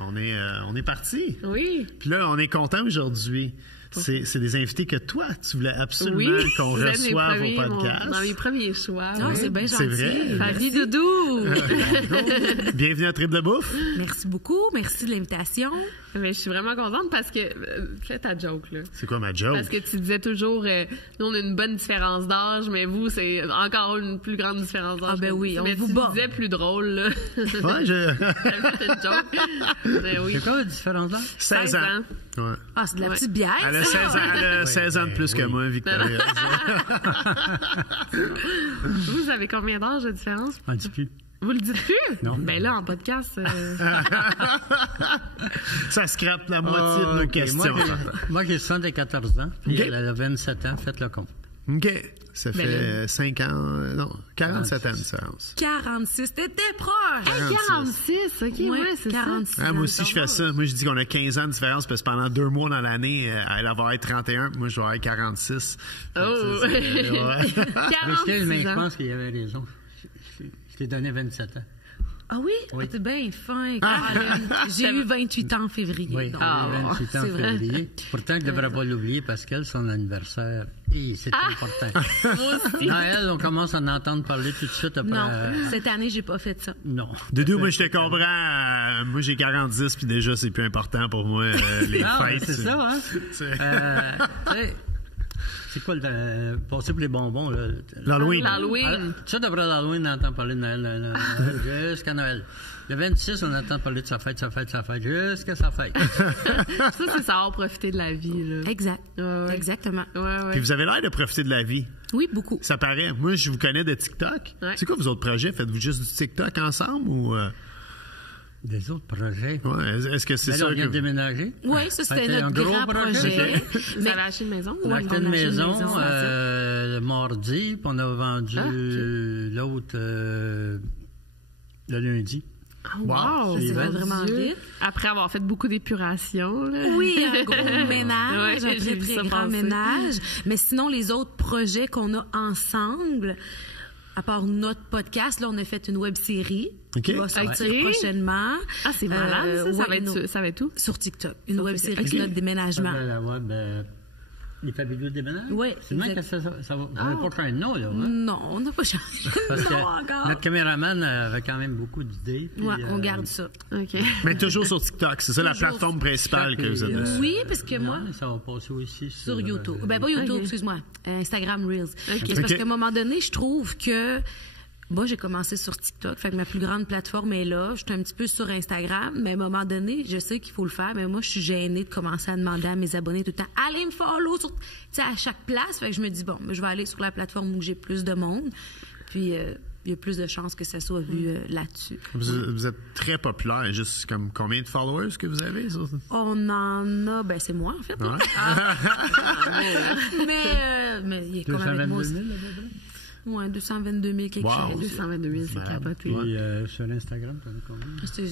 On est parti. Oui. Puis là, on est content aujourd'hui. C'est des invités que toi, tu voulais absolument qu'on reçoive au podcast. Dans mes premiers choix. Ah, c'est bien gentil. C'est vrai. Fabi Doudou. Bienvenue à Trip de bouffe. Merci beaucoup. Merci de l'invitation. Mais je suis vraiment contente parce que... fais ta joke, là. C'est quoi ma joke? Parce que tu disais toujours, nous, on a une bonne différence d'âge, mais vous, c'est encore une plus grande différence d'âge. Ah ben oui, on mais vous tu bat. disais plus drôle, là. Ouais, C'est une joke. Mais oui. C'est quoi la différence d'âge? 16 ans. Ouais. Ah, c'est de la petite bière. Elle a 16 ans de plus que moi, Victoria. Vous avez combien d'âge de différence? On ne dit plus. Vous le dites plus? Non. Ben là, en podcast... Ça scrape la moitié de nos questions. Moi, j'ai 74 ans, puis OK. elle a 27 ans. Faites le compte. OK. Ça fait 5 ans... Non, 47 ans de différence. 46. T'étais proche. Hey, 46, OK, ouais, c'est 46 ça. Ah, moi aussi, je fais ça. Moi, je dis qu'on a 15 ans de différence parce que pendant 2 mois dans l'année, elle va avoir 31, moi, je vais avoir 46. Oh! Ouais. 46 Mais je ans. pense qu'il y avait raison. Je t'ai donné 27 ans. Ah oui? Oui. Ah, t'es bien fin. Colin. J'ai eu 28 ans en février. Oui, donc. Ah, 28 ans en c'est vrai. février. Pourtant, je ne devrais pas l'oublier parce qu'elle, son anniversaire, c'est important. Moi aussi. Noël, on commence à en entendre parler tout de suite après. Non, cette année, j'ai pas fait ça. Non. Doudou, moi, je te comprends. Moi, j'ai 40 puis déjà, c'est plus important pour moi, les Non, mais fêtes. c'est ça, hein? C'est- Tu sais, c'est quoi le passer pour les bonbons, là? L'Halloween. L'Halloween. Ça, d'après l'Halloween, on entend parler de Noël jusqu'à Noël. Le 26, on entend parler de sa fête, jusqu'à sa fête. Ça, c'est savoir profiter de la vie, là. Exact. Ouais. Exactement. Ouais. Puis vous avez l'air de profiter de la vie. Oui, beaucoup. Ça paraît. Moi, je vous connais de TikTok. Ouais. C'est quoi vos autres projets? Faites-vous juste du TikTok ensemble ou... Des autres projets. Ouais, est-ce que c'est Mais ça là, on vient de que... déménager. Oui, ça, c'était Fait notre un gros grand projet. Vous avez acheté une maison? On a Oui, acheté on une a acheté une maison maison, le mardi, puis on a vendu l'autre le lundi. Oh, wow! C'est Ça va bon. vraiment vite. Après avoir fait beaucoup d'épuration, là. Oui, un gros ménage, Ouais, un j'ai très, vu ça très grand passer. ménage. Mais sinon, les autres projets qu'on a ensemble, à part notre podcast, là, on a fait une web-série OK. qui va sortir OK. prochainement. Ah, c'est malade, ça. ouais, Ça va être où? sur TikTok. Une web-série OK. sur notre déménagement. Les Fabuleux déménagent? Oui, C'est le même que exact. ça va. Vous n'avez pas changé de nom, là, hein? Non, on n'a pas changé. Parce que Non, encore. notre caméraman avait quand même beaucoup d'idées. puis, Ouais, on garde ça. OK. Mais toujours sur TikTok. C'est ça la Toujours plateforme principale que vous êtes TikTok, dessus. Oui, parce que Non, moi, mais ça va passer aussi sur YouTube. Ben, pas YouTube, OK. excuse-moi. Instagram Reels. C'est parce OK. qu'à un moment donné, je trouve que moi, j'ai commencé sur TikTok. Fait que ma plus grande plateforme est là. Je suis un petit peu sur Instagram, mais à un moment donné, je sais qu'il faut le faire. Mais moi, je suis gênée de commencer à demander à mes abonnés tout le temps, allez me follow sur, tu sais, à chaque place. Fait que je me dis, bon, je vais aller sur la plateforme où j'ai plus de monde. Puis, il y a plus de chances que ça soit vu là-dessus. Vous êtes très populaire. Juste comme combien de followers que vous avez? Ça? On en a, ben, c'est moi, en fait. Ouais. Mais il est quand même avec moi 222 aussi. 000, à peu près. Ouais, 222 000 quelque Wow. chose. 222 000, c'est capoté. Puis sur Instagram, t'en as combien? C'est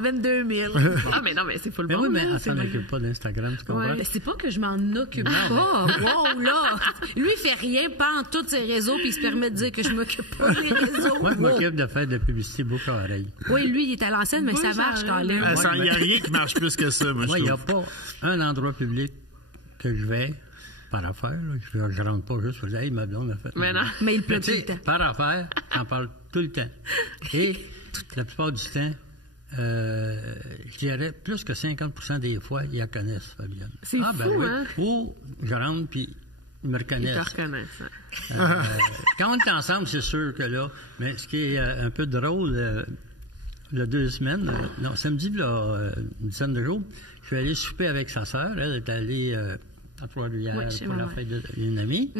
22 000. Ah, mais non, mais c'est full Mais bon. oui, mais là, elle c'est s'en bon. occupe pas d'Instagram, tu comprends? Mais c'est pas que je m'en occupe pas. Wow, là! Lui, il fait rien, pas en tous ses réseaux, puis il se permet de dire que je m'occupe pas des réseaux. Moi, je Wow. m'occupe de faire de la publicité bouche à oreille. Oui, lui, il est à l'ancienne, mais ça marche quand même. Il n'y a rien qui marche plus que ça, moi, Moi, je il n'y a trouve. pas un endroit public que je vais par affaire. Là. Je rentre pas juste pour dire, hey, ma blonde a fait. Mais non. Mais il pleut Mais tout tu le sais, temps. par affaire, j'en parle tout le temps. Et la plupart du temps, je dirais plus que 50% des fois, ils la connaissent, Fabienne. C'est ben fou, oui. hein? Ou je rentre puis ils me Ils te reconnaissent. reconnaissent. Hein. Quand on est ensemble, c'est sûr que là. Mais ce qui est un peu drôle, il y a 2 semaines, non, samedi, là, une dizaine de jours, je suis allé souper avec sa sœur. Elle est allée à Trois-Rivières Oui, chez pour la maman. fête d'une amie.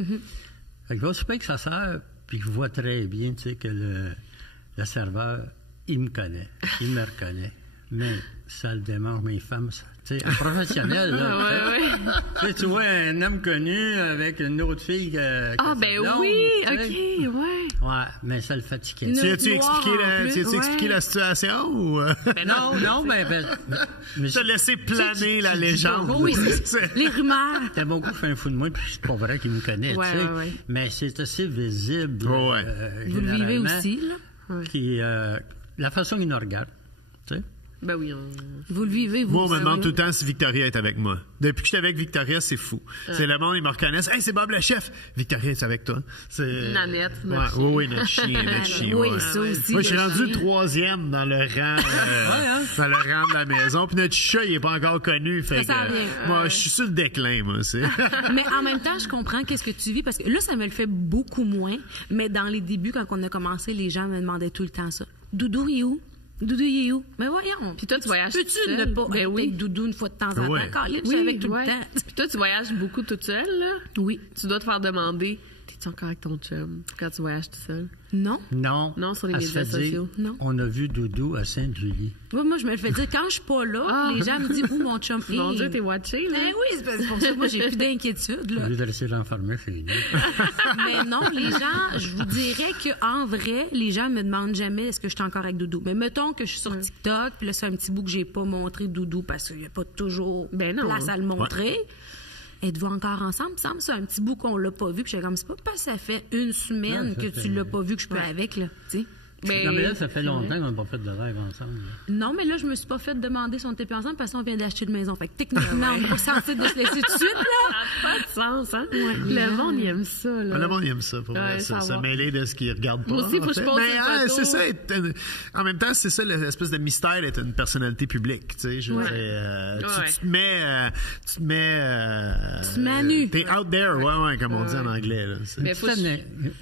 Fait que je vais souper avec sa sœur, puis je vois très bien, tu sais, que le serveur, il me connaît, il me reconnaît. Mais ça le démange, mes femmes, ça. Tu sais, un professionnel, là. Ouais. Tu vois un homme connu avec une autre fille Ah, ben oui, OK, ouais. Ouais, mais ça le fatiguait. Non. Tu as-tu Noir en plus, expliqué ouais. la situation ou... Non, mais Je t'ai laissé planer la légende. Oui, C'est- les rumeurs. t'as beaucoup fait un fou de moi, puis c'est pas vrai qu'il me connaît, Ouais, tu sais. ouais. Mais c'est assez visible. Oh, ouais. Vous le vivez généralement, aussi, là? Qui, la façon qu'il nous regarde, tu sais. Ben oui, vous le vivez, vous. Moi, on me demande tout le temps si Victoria est avec moi. Depuis que j'étais avec Victoria, c'est fou. C'est le monde, ils me reconnaissent. Hey, c'est Bob le chef. Victoria est avec toi. C'est... Nanette, oui, notre chien. Oui, ça aussi. Moi, je suis rendu 3e dans le rang, dans le rang de la maison. Puis notre chat, il est pas encore connu. Fait que, moi, je suis sur le déclin, moi. Mais en même temps, je comprends qu'est-ce que tu vis parce que là, ça me le fait beaucoup moins. Mais dans les débuts, quand on a commencé, les gens me demandaient tout le temps ça. Doudou, il est où? Doudou, il est où? Mais voyons. Puis toi, tu voyages toute seule. Peux-tu ne pas avec Doudou une fois de temps en temps? Carline, je suis avec tout le temps. Puis toi, tu voyages beaucoup toute seule, là? Oui. Tu dois te faire demander, t'es-tu encore avec ton chum quand tu voyages tout seul? Non. Non, sur les médias sociaux. Non. On a vu Doudou à Sainte-Julie. Moi, je me le fais dire, quand je suis pas là, les gens me disent où mon chum est. Mon Dieu, t'es watché, là. Oui, c'est pour ça que moi, j'ai plus d'inquiétude, là. Au lieu de rester renfermé chez nous. Mais non, les gens, je vous dirais qu'en vrai, les gens me demandent jamais est-ce que je suis encore avec Doudou. Mais mettons que je suis sur TikTok, puis là, c'est un petit bout que j'ai pas montré Doudou parce qu'il n'y a pas toujours place à le montrer. Êtes-vous encore ensemble? Il me semble que c'est un petit bout qu'on l'a pas vu. Puis j'ai comme, c'est pas parce que ça fait une semaine que tu l'as pas vu que je peux avec, là. Tu sais? Non, mais là, ça fait longtemps qu'on n'a pas fait de rêve ensemble. Là. Non, mais là, je me suis pas fait demander si on était plus ensemble parce qu'on vient d'acheter une maison. Fait que techniquement, on n'est pas censé de se laisser tout de suite, là. Ça n'a pas de sens, hein? Le monde, il aime ça, là. Le monde, il aime ça, pour se mêler de ce qu'il regarde pas. Moi aussi, il faut que je pose une photo. C'est ça. En même temps, c'est ça l'espèce de mystère d'être une personnalité publique, tu sais. Je veux dire, tu te mets... tu te mets à nu. T'es out there, comme on dit en anglais, là. Mais faut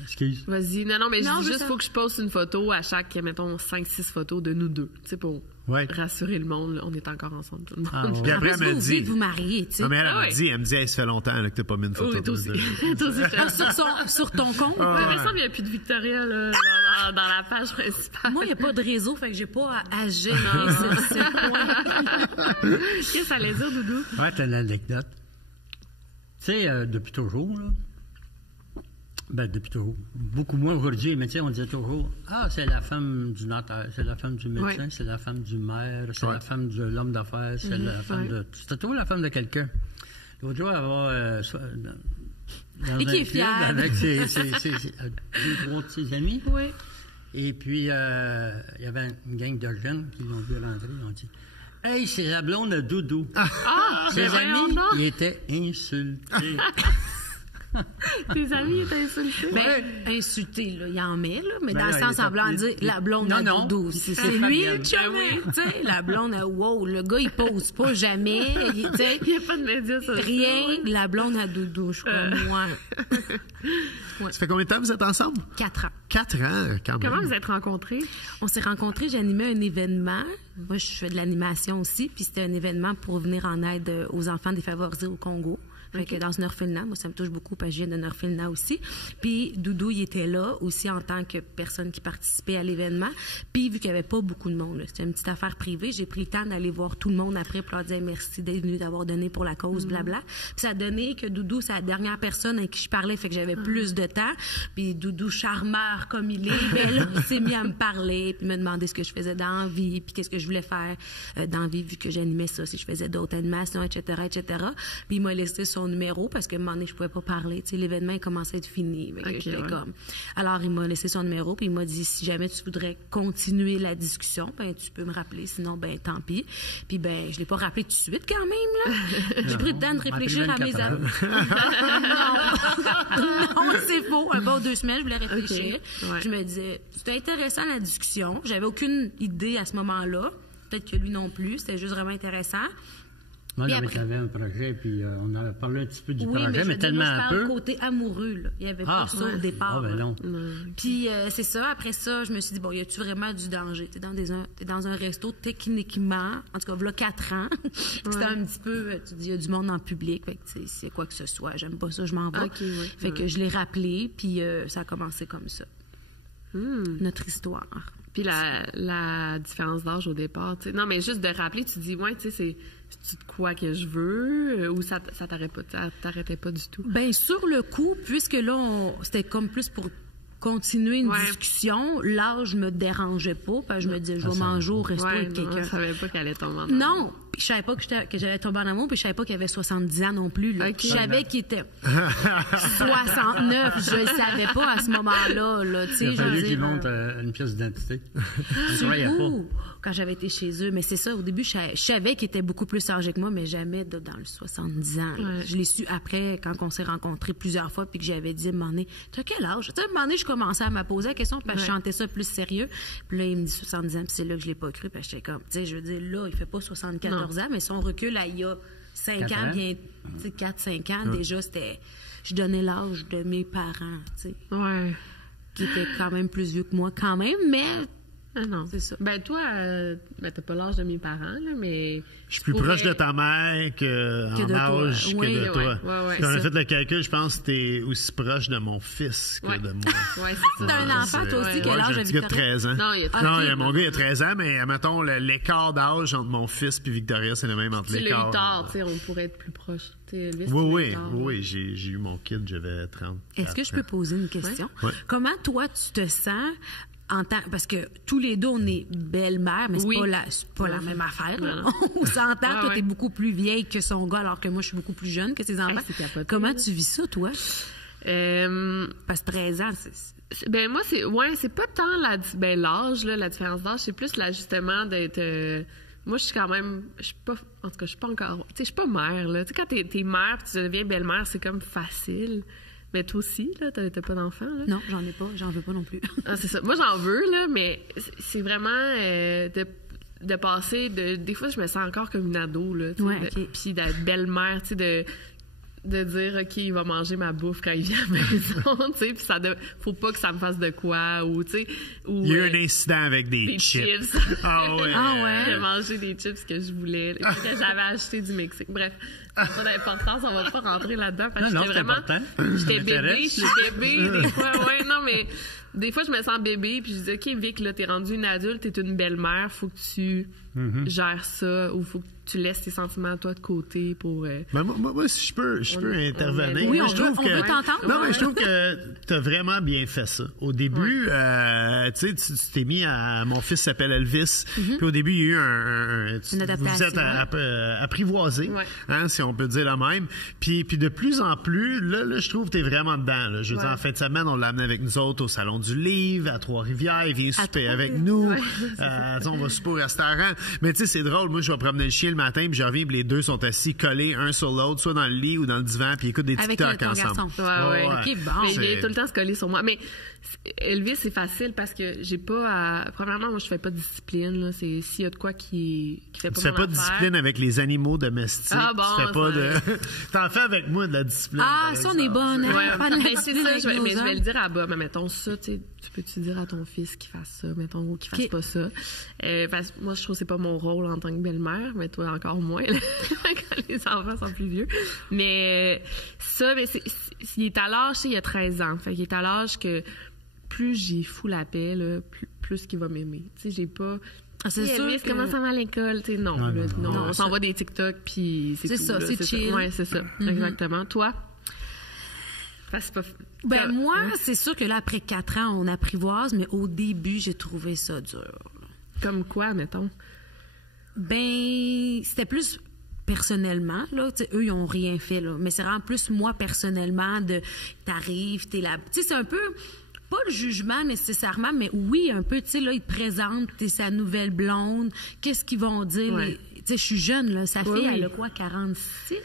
Excuse. Vas-y. Non, mais je dis juste, faut que je poste une photo à chaque, mettons, 5-6 photos de nous deux. Tu sais, pour rassurer le monde, là, on est encore ensemble, tout le monde. Ah, puis après, elle me dit. Vous marier, tu sais. Non, mais elle me dit, ça fait longtemps là, que t'as pas mis une photo. Oui, toi aussi. Sur ton compte. Mais ça, il n'y a plus de Victoria, là, dans la page principale. Moi, il n'y a pas de réseau, fait que j'ai pas à gérer ce point. Qu'est-ce que ça allait dire, Doudou? Ouais, t'as une anecdote. Tu sais, depuis toujours, là. Ben, depuis toujours. Beaucoup moins aujourd'hui, mais tu sais, on disait toujours, c'est la femme du notaire, c'est la femme du médecin, c'est la femme du maire, c'est la femme de l'homme d'affaires, c'est la femme de... C'était toujours la femme de quelqu'un. L'autre jour, elle va dans et qui est fière. Avec ses 2-3 de ses amis. Oui. Et puis, il y avait une gang de jeunes qui l'ont vu rentrer, ils ont dit, « Hey, c'est la blonde de Doudou. » Ses amis, ils étaient insultés. Tes amis étaient insultés? Ben, insultés, là, il en met, là, mais dans le sens en blanc, dire la blonde à Doudou. C'est lui, le chum, tu sais, la blonde à wow, le gars, il pose pas jamais, il n'y a pas de médias sociaux. Rien, la blonde à Doudou, je crois, moi. Ça fait combien de temps vous êtes ensemble? 4 ans. 4 ans, quand même. Comment vous êtes rencontrés? On s'est rencontrés, j'animais un événement. Moi, je fais de l'animation aussi, puis c'était un événement pour venir en aide aux enfants défavorisés au Congo. Fait que dans un orphelinat, moi, ça me touche beaucoup parce que je viens d'un orphelinat aussi. Puis Doudou, il était là aussi en tant que personne qui participait à l'événement. Puis vu qu'il n'y avait pas beaucoup de monde, c'était une petite affaire privée, j'ai pris le temps d'aller voir tout le monde après pour leur dire merci d'être venu, d'avoir donné pour la cause, blabla. Puis ça a donné que Doudou, c'est la dernière personne avec qui je parlais, fait que j'avais plus de temps. Puis Doudou, charmeur comme il est, ben là, il s'est mis à me parler, puis me demander ce que je faisais dans la vie, puis qu'est-ce que je voulais faire dans la vie, vu que j'animais ça, si je faisais d'autres animations, etc., etc. Puis il m'a laissé son numéro parce qu'à un moment donné, je pouvais pas parler. Tu sais, l'événement il commençait à être fini. Comme... Alors, il m'a laissé son numéro puis il m'a dit, si jamais tu voudrais continuer la discussion, ben tu peux me rappeler. Sinon, ben tant pis. Puis ben, je l'ai pas rappelé tout de suite quand même, là. J'ai pris le temps de réfléchir à mes amis. Non, c'est faux. Un bon 2 semaines, je voulais réfléchir. Je me disais, c'était intéressant la discussion. J'avais aucune idée à ce moment-là. Peut-être que lui non plus. C'était juste vraiment intéressant. Moi, j'avais un projet, puis on a parlé un petit peu du projet, mais tellement un peu. Je parle du côté amoureux, là. Il n'y avait pas ça au départ. Ben non. Puis c'est ça, après ça, je me suis dit, bon, y a-tu vraiment du danger? T'es dans un resto, techniquement, en tout cas, voilà 4 ans. C'était un petit peu, tu dis, il y a du monde en public, fait que c'est quoi que ce soit, j'aime pas ça, je m'en vais. Fait que je l'ai rappelé, puis ça a commencé comme ça. Notre histoire. Puis la différence d'âge au départ, tu sais. Non, mais juste de rappeler, tu dis, ouais, tu sais, c'est de quoi que je veux, ou ça t'arrêtait pas du tout? Ben sur le coup, puisque là, c'était comme plus pour continuer une discussion, l'âge me dérangeait pas, parce que je me disais, je vais manger au resto avec quelqu'un. Je savais pas qu'elle allait tomber en Non, Puis je savais pas que j'allais tomber en amour, puis je savais pas qu'il avait 70 ans non plus. Là. Okay. Je savais qu'il était 69. Je le savais pas à ce moment-là. Là, il a fallu qu'il monte une pièce d'identité. Quand j'avais été chez eux. Mais c'est ça, au début, je savais qu'il était beaucoup plus âgé que moi, mais jamais dans le 70 ans. Ouais. Je l'ai su après, quand on s'est rencontrés plusieurs fois, puis que j'avais dit à un moment donné, t'as quel âge? Tu sais, à un moment donné, je commençais à me poser la question, parce que je chantais ça plus sérieux. Puis là, il me dit 70 ans, puis c'est là que je l'ai pas cru, parce que j'étais comme, tu sais, je veux dire, là, il fait pas 74 ans, mais si on recule à il y a 5 ans, bien, 4-5 ans, déjà, c'était, je donnais l'âge de mes parents, tu sais. Ouais. Qui étaient quand même plus vieux que moi, quand même, mais. Ah non. C'est ça. Ben, toi, t'as pas l'âge de mes parents, là, mais. Je suis plus proche de ta mère en âge que de toi. Ouais, Quand on a fait le calcul, je pense que t'es aussi proche de mon fils que de moi. Ouais, c'est ça. T'as un enfant, toi aussi, quel âge j'ai un petit gars de 13 ans. Non, il y a 13 ans. Non, mon gars, il a 13 ans, mais mettons, l'écart d'âge entre mon fils et Victoria, c'est le même entre Tu l'as l'écart. eu tard, tu sais, on pourrait être plus proche. Oui, j'ai eu mon kid, j'avais 30. Est-ce que je peux poser une question? Ouais. Comment, toi, tu te sens parce que tous les deux, on est belle-mère, mais c'est pas la même affaire. Là. On s'entend, toi, t'es beaucoup plus vieille que son gars, alors que moi, je suis beaucoup plus jeune que ses enfants. Comment tu vis ça, toi? Parce que 13 ans, Ben, moi, c'est pas tant l'âge, là, la différence d'âge, c'est plus l'ajustement d'être. Moi, je suis quand même. Je suis pas. En tout cas, je suis pas encore. Tu sais, je suis pas mère, là. Tu sais, quand t'es mère puis tu deviens belle-mère, c'est comme facile. Mais toi aussi, là, t'as pas d'enfant, là? Non, j'en ai pas. J'en veux pas non plus. Ah, c'est ça. Moi, j'en veux, là, mais c'est vraiment de passer de... Des fois, je me sens encore comme une ado, là. Puis d'être belle-mère, tu sais, de dire, OK, il va manger ma bouffe quand il vient à la maison, tu sais, puis faut pas que ça me fasse de quoi, ou, tu sais... Il y a eu un incident avec des chips. Ah ouais? J'ai mangé des chips que je voulais, que j'avais acheté du Mexique. Bref, c'est pas d'importance, on va pas rentrer là-dedans, parce que j'étais vraiment... J'étais bébé, des fois, non, mais... Des fois, je me sens bébé, puis je dis, OK, Vic, là, t'es rendue une adulte, t'es une belle-mère, faut que tu gères ça, ou faut que tu laisses tes sentiments, toi, de côté pour... Ben, moi, si je peux intervenir. Oui, on veut t'entendre. Non, mais je trouve que t'as vraiment bien fait ça. Au début, tu sais, tu t'es mis à... Mon fils s'appelle Elvis, puis au début, il y a eu une adaptation. Vous êtes apprivoisé, hein, si on peut dire la même. Puis de plus en plus, là, je trouve que t'es vraiment dedans. Là. Je veux dire, en fin de semaine, on l'a amené avec nous autres au Salon du Livre, à Trois-Rivières, il vient souper avec nous. On va souper au restaurant. Mais tu sais, c'est drôle, moi, je vais promener le chien le matin, puis je reviens, puis les deux sont assis collés un sur l'autre, soit dans le lit ou dans le divan, puis ils écoutent des TikTok ensemble. OK, bon. Mais il vient tout le temps se coller sur moi. Mais Elvis, c'est facile parce que j'ai pas à... Premièrement, moi, je fais pas de discipline. Là. S'il y a de quoi qui fait pas Tu fais pas de discipline avec les animaux domestiques. Ah bon, tu fais pas de... T'en fais avec moi de la discipline. Ah, ça, on est bonne. C'est ça, mais je vais le dire à bas. Mais mettons ça, tu sais, tu peux-tu dire à ton fils qu'il fasse ça, mettons, ou qu'il fasse pas ça. Parce que moi, je trouve que c'est pas mon rôle en tant que belle-mère, mais toi encore moins, là, quand les enfants sont plus vieux. Mais ça, mais il est à l'âge, il y a 13 ans. Fait qu'il est à l'âge que plus j'y fous la paix, là, plus qu'il va m'aimer. Tu sais, j'ai pas... c'est sûr que... comment ça va à l'école? Tu sais, non, on s'envoie des TikTok, puis c'est tout. Ça, c'est chill. Oui, c'est ça, exactement. Toi? Ben, moi, c'est sûr que là, après 4 ans, on apprivoise, mais au début, j'ai trouvé ça dur. Là. Comme quoi, mettons? Ben, c'était plus personnellement, là. Tu sais, eux, ils n'ont rien fait, là. Mais c'est vraiment plus moi, personnellement, t'arrives, t'es là. Tu sais, c'est un peu... Pas le jugement nécessairement, mais oui, un peu, tu sais, là, ils te présentent, t'es sa nouvelle blonde, qu'est-ce qu'ils vont dire? Tu sais, je suis jeune, là, sa fille, elle a quoi, 46?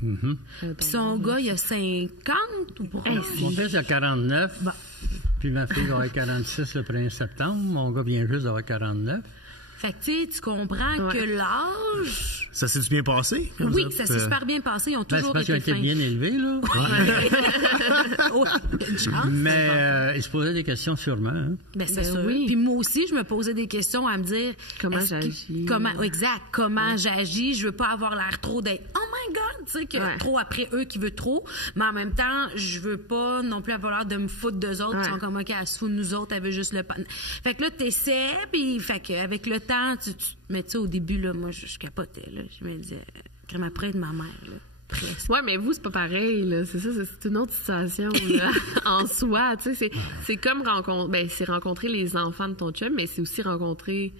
Puis son gars, il a 50 ou pour Mon fils a 49, puis ma fille va avoir 46 le 1er septembre, mon gars vient juste d'avoir 49. Fait que tu comprends que l'âge... Ça s'est bien passé? Oui, ça s'est super bien passé. Ils ont toujours été fins. C'est parce qu'ils ont été bien élevés, là. Mais ils se posaient des questions sûrement. Hein? Ben, c'est sûr. Oui. Puis moi aussi, je me posais des questions à me dire... Comment j'agis. Comment j'agis. Je veux pas avoir l'air trop d'être... Oh my God! Tu sais, que trop après eux qui veulent trop. Mais en même temps, je veux pas non plus avoir l'air de me foutre d'eux autres. Qui sont comme, OK, elle se fout de nous autres, elle veut juste le... Fait que là, t'essaies, puis fait qu'avec le temps, mais tu sais, au début, là, moi, je capotais, là. Je me disais, crème après de ma mère, là. Presque. Ouais, mais vous, c'est pas pareil, là. C'est ça, c'est une autre situation, là, en soi. Tu sais, c'est comme rencontrer les enfants de ton chum, mais c'est aussi rencontrer...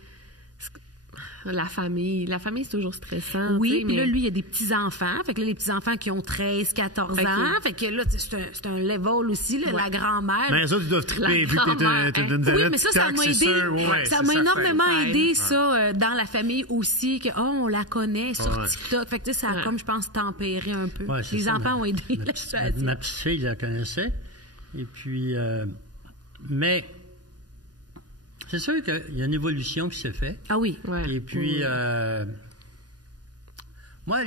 la famille. La famille, c'est toujours stressant. Oui, puis là, lui, il y a des petits-enfants. Fait que là, les petits-enfants qui ont 13, 14 ans. Fait que là, c'est un level aussi, là, la grand-mère. Mais les autres, ils doivent triper vu que t'es d'une vedette. Oui, mais ça m'a aidé. Ça m'a énormément aidé, ça, dans la famille aussi, que, on la connaît sur TikTok. Fait que, ça a comme, je pense, tempéré un peu. Ouais, les enfants ont aidé la situation. Ma petite fille, je la connaissais. Et puis, mais c'est sûr qu'il y a une évolution qui s'est faite. Ah oui. Ouais. Et puis, moi,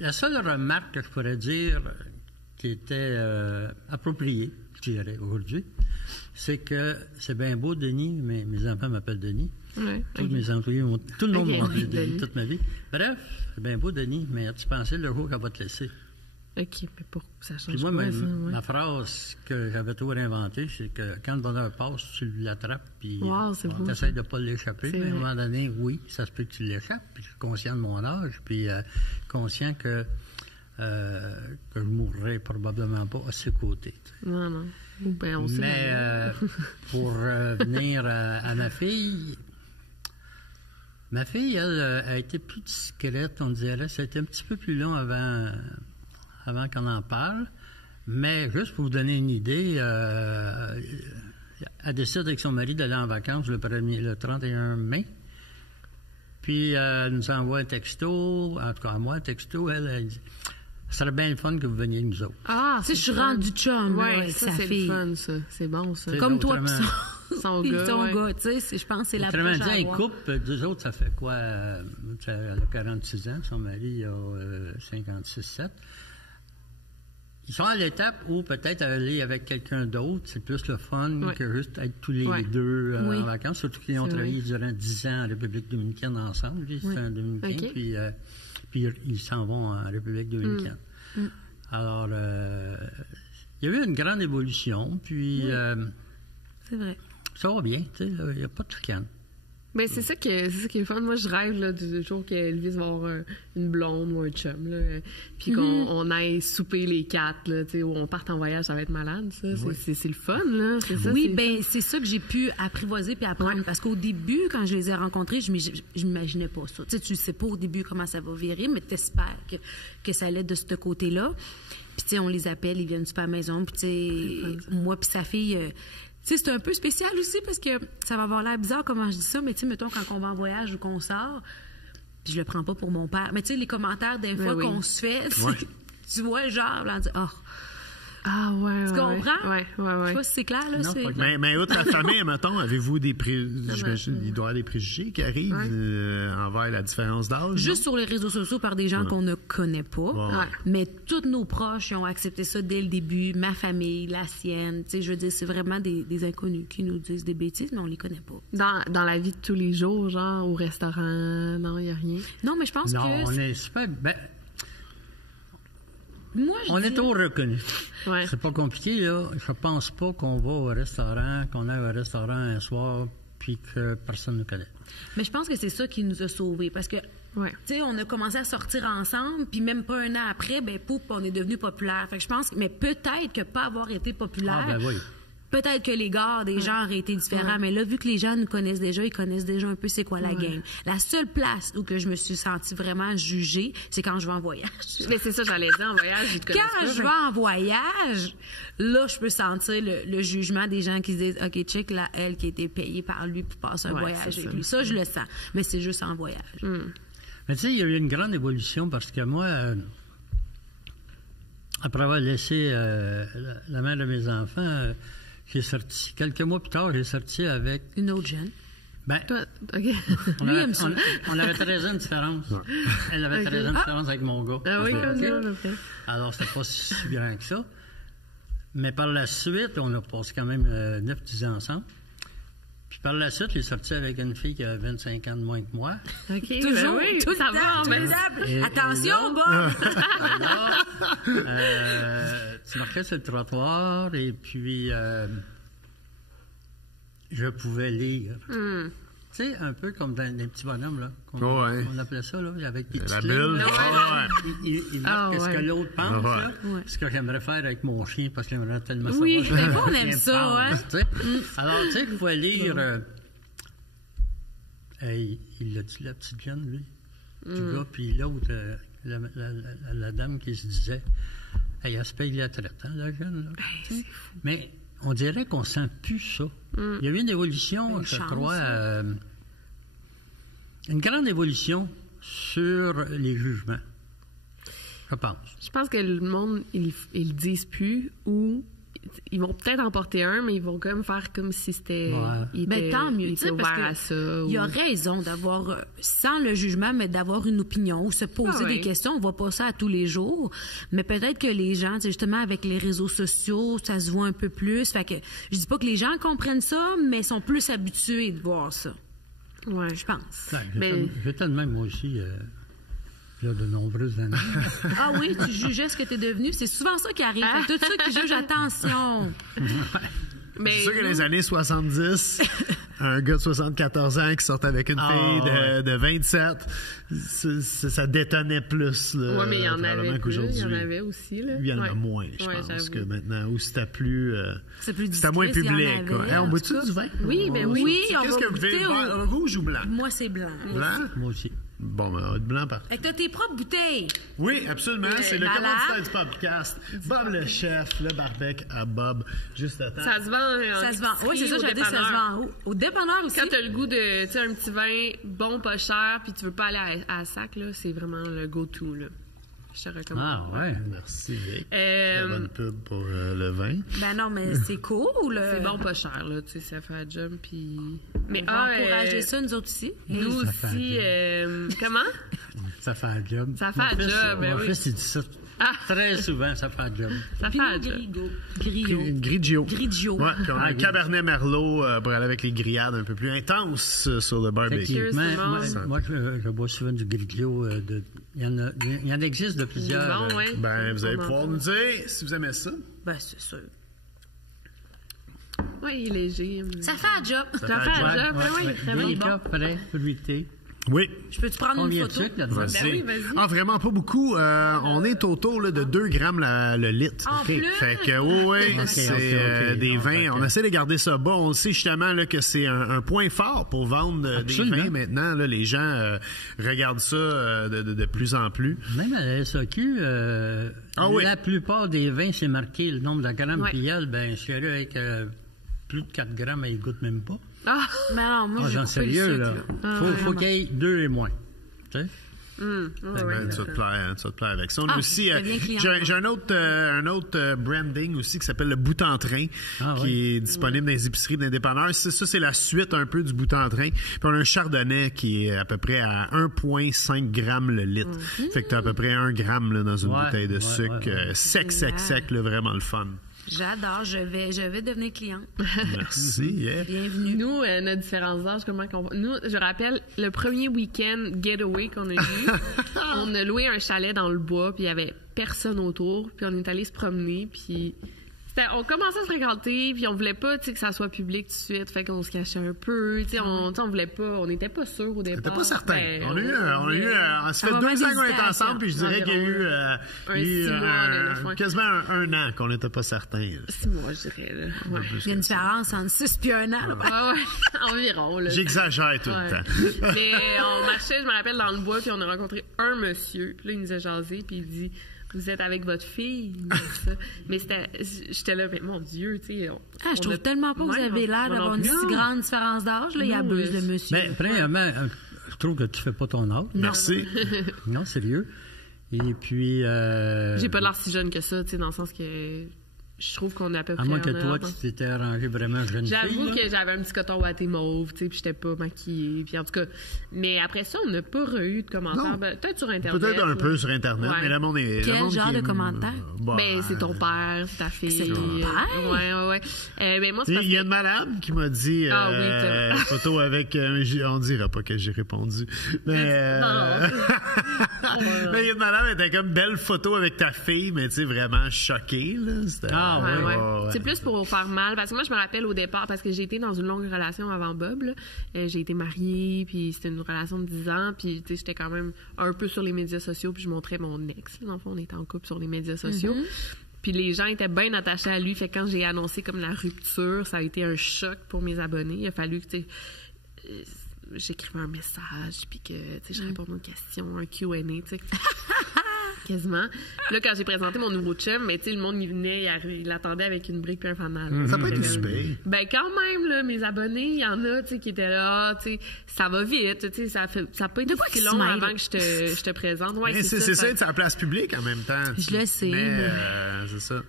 la seule remarque que je pourrais dire qui était appropriée, je dirais, aujourd'hui, c'est que c'est bien beau, Denis, mais mes enfants m'appellent Denis. Ouais, tous mes employés, tout le monde m'a appelé Denis toute ma vie. Bref, c'est bien beau, Denis, mais as-tu pensé le jour qu'elle va te laisser? OK, mais pour ça change puis moi, quoi, ma phrase que j'avais toujours inventée, c'est que quand le bonheur passe, tu l'attrapes, puis tu essaies de ne pas l'échapper. Mais à un moment donné, oui, ça se peut que tu l'échappes, puis je suis conscient de mon âge, puis conscient que je mourrai probablement pas à ses côtés. Non. Ben, on sait. Mais pour venir à ma fille, elle a été plus discrète, on dirait. Ça a été un petit peu plus long avant qu'on en parle. Mais juste pour vous donner une idée, elle décide avec son mari d'aller en vacances le 31 mai. Puis elle nous envoie un texto, en tout cas moi un texto, elle dit « Ce serait bien le fun que vous veniez nous autres. » Ah, c'est je suis rendue chum, ouais, ça c'est le fun, ça. C'est bon, ça. Comme toi pis son gars, tu sais, je pense que c'est la prochaine. Autrement dit, un couple, deux autres, ça fait quoi? Elle a 46 ans, son mari a 56-7. Ils sont à l'étape où peut-être aller avec quelqu'un d'autre, c'est plus le fun que juste être tous les deux en vacances, surtout qu'ils ont travaillé durant 10 ans en République dominicaine ensemble. Lui, c'est un Dominicain, puis ils s'en vont en République dominicaine. Alors, il y a eu une grande évolution, puis c'est vrai. Ça va bien, tu sais, il n'y a pas de chicane. Ben, c'est ça qui est le fun. Moi, je rêve là, du jour qu'Elvis va avoir une blonde ou un chum, là, puis qu'on aille souper les quatre, là, ou on parte en voyage, ça va être malade, ça. C'est le fun, là. C'est ça, c'est ça que j'ai pu apprivoiser puis apprendre. Parce qu'au début, quand je les ai rencontrés, je m'imaginais pas ça. Tu sais pas au début comment ça va virer, mais t'espères que ça allait de ce côté-là. Puis, tu sais, on les appelle, ils viennent super à la maison, puis, tu sais, moi puis sa fille... Tu sais, c'est un peu spécial aussi parce que ça va avoir l'air bizarre comment je dis ça, mais tu sais, mettons, quand on va en voyage ou qu'on sort, puis je le prends pas pour mon père, mais tu sais, les commentaires d'un fois qu'on se fait, tu vois le genre, là, on dit « Oh! » Ah ouais, tu comprends? Ouais. Je sais pas si c'est clair, là. Non, mais outre la famille, mettons, avez-vous des préjugés? J'imagine il doit y avoir des préjugés qui arrivent envers la différence d'âge? Juste sur les réseaux sociaux par des gens qu'on ne connaît pas. Mais tous nos proches ont accepté ça dès le début. Ma famille, la sienne. Tu sais, je veux dire, c'est vraiment des inconnus qui nous disent des bêtises, mais on les connaît pas. Dans la vie de tous les jours, genre au restaurant, non, il n'y a rien? Non, mais je pense que... Non, on est super... On est toujours reconnus. Ouais. C'est pas compliqué, là. Je pense pas qu'on va au restaurant, qu'on aille au restaurant un soir, puis que personne ne connaît. Mais je pense que c'est ça qui nous a sauvés. Parce que, tu sais, on a commencé à sortir ensemble, puis même pas un an après, pouf, on est devenu populaire. Fait que je pense, mais peut-être que pas avoir été populaire... Peut-être que les gars des gens auraient été différents, mais là, vu que les gens nous connaissent déjà, ils connaissent déjà un peu c'est quoi la game. La seule place où que je me suis sentie vraiment jugée, c'est quand je vais en voyage. Mais c'est ça, j'allais dire, en voyage, ils te connaissent pas. Quand je vais en voyage, là, je peux sentir le jugement des gens qui se disent, OK, check là, elle qui a été payée par lui pour passer un voyage avec lui. Ça, je le sens. Mais c'est juste en voyage. Mais tu sais, il y a eu une grande évolution parce que moi, après avoir laissé la mère de mes enfants, j'ai sorti, quelques mois plus tard, j'ai sorti avec... Une autre jeune. Toi, OK. On avait 13 ans de différence. Elle avait 13 ans de différence avec mon gars. Ah oui, comme ça. Alors, c'était pas si bien que ça. Mais par la suite, on a passé quand même 9-10 ans ensemble. Puis par la suite, j'ai sorti avec une fille qui a 25 ans de moins que moi. OK. Toujours, tout ça va. Attention, Bob! Tu marquais sur le trottoir et puis je pouvais lire. Tu sais, un peu comme dans les petits bonhommes, là. On appelait ça, là, avec des petites lignes. Il marque ce que l'autre pense, là. Ce que j'aimerais faire avec mon chien, parce que j'aimerais tellement savoir. Oui, on aime ça, Alors, tu sais, il faut lire il a-tu la petite jeune, lui? Du gars, puis l'autre, la dame qui se disait, elle se paye la traite, hein, la jeune, là. C'est fou. Mais on dirait qu'on sent plus ça. Il y a eu une évolution, je crois, une grande évolution sur les jugements, je pense. Je pense que le monde, ils le disent plus, ou ils vont peut-être en porter un, mais ils vont quand même faire comme si c'était... Mais tant mieux, tu sais, parce à ça. Il y a raison d'avoir, sans le jugement, mais d'avoir une opinion ou se poser des questions. On voit pas ça à tous les jours, mais peut-être que les gens, justement, avec les réseaux sociaux, ça se voit un peu plus. Fait que je dis pas que les gens comprennent ça, mais sont plus habitués de voir ça. Ouais, je pense. J'étais de même, moi aussi... il y a de nombreuses années. Ah oui, tu jugeais ce que tu es devenu. C'est souvent ça qui arrive. Tout ça qui juge, attention. Mais c'est sûr que les années 70, un gars de 74 ans qui sortait avec une fille de 27, ça détonnait plus. Oui, mais il y en avait plus. Il y en avait aussi. Là. Il y en a moins, je pense, que maintenant. Ou c'était plus... c'était moins public. On boit-tu du vin? Oui, bien oui. Qu'est-ce que vous buvez? Rouge ou blanc? Moi, c'est blanc. Blanc? Moi aussi. Bon, ben, blanc partout. Et t'as tes propres bouteilles. Oui, absolument. C'est le commanditaire du podcast. Bob le chef, le barbecue à Bob, juste à temps. Ça se vend. Ça se vend. Oui, c'est ça, j'allais dire, ça se vend au dépanneur aussi. Quand t'as le goût de, tu sais, un petit vin bon, pas cher, puis tu veux pas aller à sac, là, c'est vraiment le go-to, là. Je te recommande. Ah, ouais. Merci, Vic. Bonne pub pour le vin. Ben non, mais c'est cool. C'est bon, pas cher, là. Tu sais, ça fait un job, puis... Mais on va encourager ça, nous autres aussi. Nous aussi, comment? Ça fait un job. Ça fait un job, ben oui. Mon fils, il dit ça très souvent, ça fait un job. Ça fait un job. Grigio. Ouais, puis on a un Cabernet Merlot pour aller avec les grillades un peu plus intenses sur le barbecue. Moi, je bois souvent du Grigio. Il y en existe de plusieurs. Bon, ouais. Ben, vous allez pouvoir nous dire si vous aimez ça. Ben, c'est sûr. Oui, il est léger. Ça fait un job. Ça fait un job, oui. Bien bon. Prêt, fruité. Oui. Je peux-tu prendre une photo? Vas-y. Ben oui, vas-y. Ah, vraiment pas beaucoup. On est autour là, de 2 grammes le litre. En plus? Fait que, oui, c'est des vins. On essaie de garder ça bas. On sait justement là, que c'est un point fort pour vendre des vins maintenant. Là, les gens regardent ça de plus en plus. Même à la SAQ, la plupart des vins, c'est marqué le nombre de grammes. Puis ben, je suis allé avec plus de 4 grammes, ils ne goûtent même pas. Ah, mais non, moi, j'en sérieux, là. Faut qu'il y ait 2 et moins. Tu sais? Tu vas te plaire avec ça. On a aussi, j'ai un autre branding aussi qui s'appelle le Bout en train, qui est disponible dans les épiceries d'indépanneurs. Ça, c'est la suite un peu du Bout en train. Puis on a un chardonnay qui est à peu près à 1,5 grammes le litre. Fait que tu as à peu près 1 gramme là, dans une bouteille de sucre. Sec, là, vraiment le fun. J'adore, je vais devenir cliente. Merci. Bienvenue. Nous, notre différence d'âge, nous, je rappelle, le premier week-end getaway qu'on a eu, on a loué un chalet dans le bois, puis il y avait personne autour, puis on est allé se promener, puis on commençait à se fréquenter, puis on voulait pas que ça soit public tout de suite, fait qu'on se cachait un peu, on voulait pas, on n'était pas sûrs au départ. C'était pas certain. Ça fait 2 ans qu'on est ensemble, puis je dirais qu'il y a eu quasiment un an qu'on n'était pas certain. 6 mois, je dirais. Là. Ouais. Il y a une différence entre 6 et 1 an. Environ. Là. J'exagère tout le temps. Mais on marchait, je me rappelle, dans le bois, puis on a rencontré un monsieur, puis là, il nous a jasé, puis il dit... Vous êtes avec votre fille? Mais j'étais là, mais mon Dieu, tu sais. Je trouve tellement pas que vous avez l'air d'avoir une si grande différence d'âge. Là, il abuse le monsieur. Mais premièrement, je trouve que tu fais pas ton âge. Merci. Non, sérieux. Et puis... J'ai pas l'air si jeune que ça, tu sais, dans le sens que... Je trouve qu'on a à peu près... À moins que toi, tu t'étais arrangé vraiment jeune fille. J'avoue que j'avais un petit coton ouaté mauve, tu sais, puis j'étais pas maquillée. Puis en tout cas... Mais après ça, on n'a pas eu de commentaires. Peut-être sur Internet. Peut-être un peu sur Internet, mais le monde est... Quel genre de commentaires? Ben, c'est ton père, c'est ta fille. C'est ton père? Ouais. Ben, moi, il y a une madame qui m'a dit... photo avec... on dira pas que j'ai répondu. Mais... Mais il y a une madame, elle était comme belle photo avec ta fille, mais tu sais, vraiment choquée, là. Ouais. C'est plus pour faire mal. Parce que moi, je me rappelle au départ, parce que j'ai été dans une longue relation avant Bob. J'ai été mariée, puis c'était une relation de 10 ans. Puis, tu sais, j'étais quand même un peu sur les médias sociaux, puis je montrais mon ex. Dans le fond, on était en couple sur les médias sociaux. Puis les gens étaient bien attachés à lui. Fait que quand j'ai annoncé comme la rupture, ça a été un choc pour mes abonnés. Il a fallu que, tu sais... j'écrivais un message, puis que, tu sais, je répondais aux questions, un Q&A, tu sais. Quasiment. Là, quand j'ai présenté mon nouveau chum, mais tu sais, le monde, il venait, il l'attendait avec une brique et un fanal. Ça peut être super. Ben, quand même, là, mes abonnés, il y en a, tu sais, qui étaient là, tu sais, ça va vite, tu sais, ça peut être si long avant que je te présente. Ouais, mais c'est ça, c'est la place publique en même temps. Je le sais. Mais c'est ça.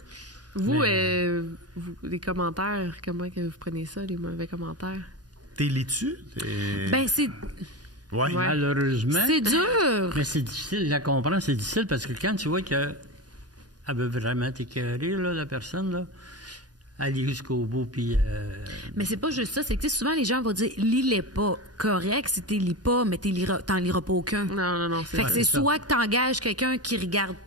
Vous, les commentaires, comment que vous prenez ça, les mauvais commentaires? T'es lis-tu? Ben, c'est... Ouais. Malheureusement. C'est dur. Mais c'est difficile de la comprendre. C'est difficile parce que quand tu vois qu'elle veut vraiment t'écœurer, là, la personne, là, aller jusqu'au bout, puis... Mais c'est pas juste ça. C'est que souvent, les gens vont dire « lis-les pas ». Correct, si t'es lis pas, mais t'en liras pas aucun. Non. Fait que c'est soit que t'engages quelqu'un qui regarde,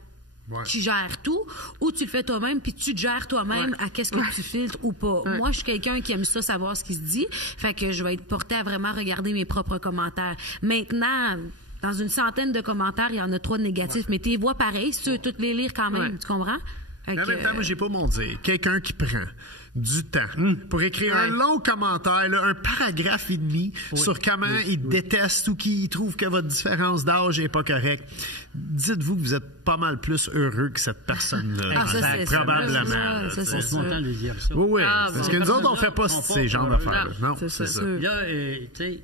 qui gère tout, ou tu le fais toi-même, puis tu te gères toi-même à qu'est-ce que tu filtres ou pas. Moi, je suis quelqu'un qui aime ça, savoir ce qui se dit. Fait que je vais être portée à vraiment regarder mes propres commentaires. Maintenant... Dans une centaine de commentaires, il y en a 3 de négatifs, mais t'es vois pareil, si tu veux toutes les lire quand même, tu comprends? En même temps, moi, j'ai pas mon dire. Quelqu'un qui prend du temps pour écrire un long commentaire, là, un paragraphe et demi sur comment il déteste ou qu'il trouve que votre différence d'âge est pas correcte. Dites-vous que vous êtes pas mal plus heureux que cette personne-là. Probablement. C'est content de dire ça. Oui, parce que nous autres, on fait pas ces genres d'affaires. Non, c'est ça. Là, tu sais,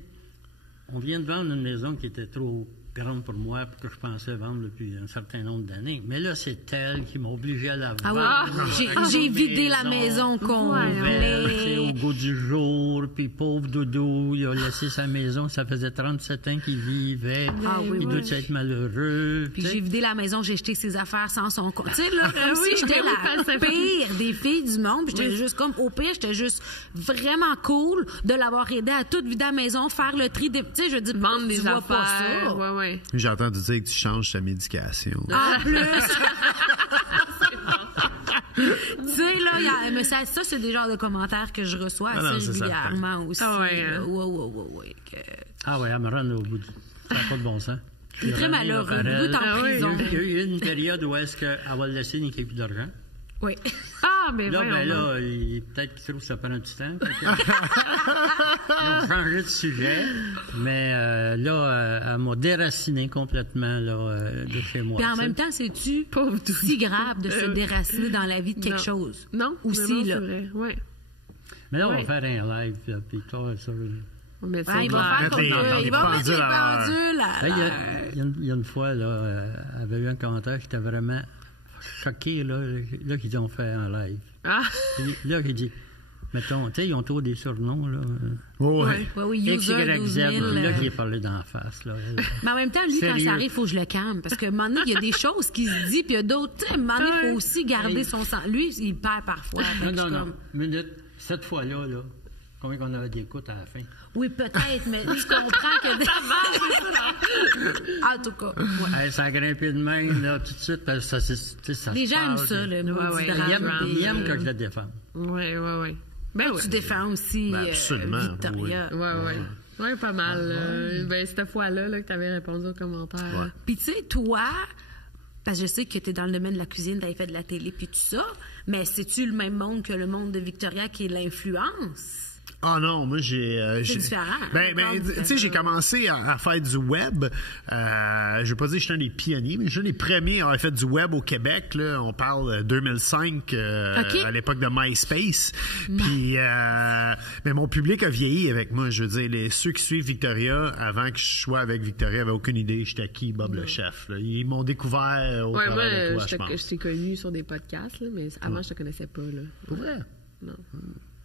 on vient de vendre une maison qui était trop grande pour moi, pour que je pensais vendre depuis un certain nombre d'années. Mais là, c'est elle qui m'a obligé à la vendre. Ah oui, j'ai vidé la maison complète. Au goût du jour, puis pauvre doudou, il a laissé sa maison, ça faisait 37 ans qu'il vivait. Il doit être malheureux. Puis j'ai vidé la maison, j'ai jeté ses affaires sans son compte. Tu sais, là, comme si j'étais la pire des filles du monde, puis j'étais juste comme, au pire, j'étais juste vraiment cool de l'avoir aidé à tout vider la maison, faire le tri, tu sais, je veux dire, vendre des affaires. Pas ça. J'ai entendu dire que tu changes ta médication. En plus! Tu sais, là, ça, c'est des genres de commentaires que je reçois assez régulièrement aussi. Ah ouais, elle me rend au bout ça n'a pas de bon sens. C'est très malheureux. Le bout en prison. Il y a eu une période où est-ce qu'elle va le laisser n'y ait plus d'argent. Oui. Mais là, peut-être qu'il trouve que ça prend du temps. Ils ont changé de sujet, mais elle m'a déraciné complètement de chez moi. Puis en même temps, c'est-tu si grave de se déraciner dans la vie de quelque chose? Non. Aussi, là. C'est vrai. Ouais. Mais là, on va faire un live, puis toi, ça... Mais il va mettre les pendules. Il y a une fois, là, elle avait eu un commentaire qui était vraiment... choqué, là qu'ils ont fait en live. Puis, là, j'ai dit, mettons, tu sais, ils ont tous des surnoms, là. Oui, user 12 000. Puis là, j'ai parlé d'en face, là. Mais en même temps, lui, quand ça arrive, il faut que je le calme. Parce qu'à un moment donné, il y a des choses qui se disent, puis il y a d'autres, tu sais, à un moment donné, il faut aussi garder son sang. Lui, il perd parfois. Non. Minute, cette fois-là, combien qu'on avait d'écoute à la fin? Oui, peut-être, mais tu comprends que... En tout cas, ça a grimpé de même, là, tout de suite, parce que ça les gens aiment ça, le ils aiment quand je la défends. Oui. Ben, tu défends aussi Victoria. Oui, pas mal. Ben, cette fois-là, que tu avais répondu aux commentaires. Puis, tu sais, toi... Parce que je sais que tu es dans le domaine de la cuisine, tu avais fait de la télé puis tout ça, mais c'est-tu le même monde que le monde de Victoria qui est l'influence? Ah non, moi j'ai différent. Tu sais, j'ai commencé à faire du web. Je vais pas dire que j'étais un des pionniers, mais j'étais un des premiers à avoir fait du web au Québec. Là, on parle 2005, à l'époque de MySpace. Puis, mais mon public a vieilli avec moi. Je veux dire, ceux qui suivent Victoria avant que je sois avec Victoria avaient aucune idée j'étais qui, Bob le chef. Là. Ils m'ont découvert au travers de toi, je pense. Je t'ai connu sur des podcasts, là, mais avant je te connaissais pas. Là. Pour vrai? Non.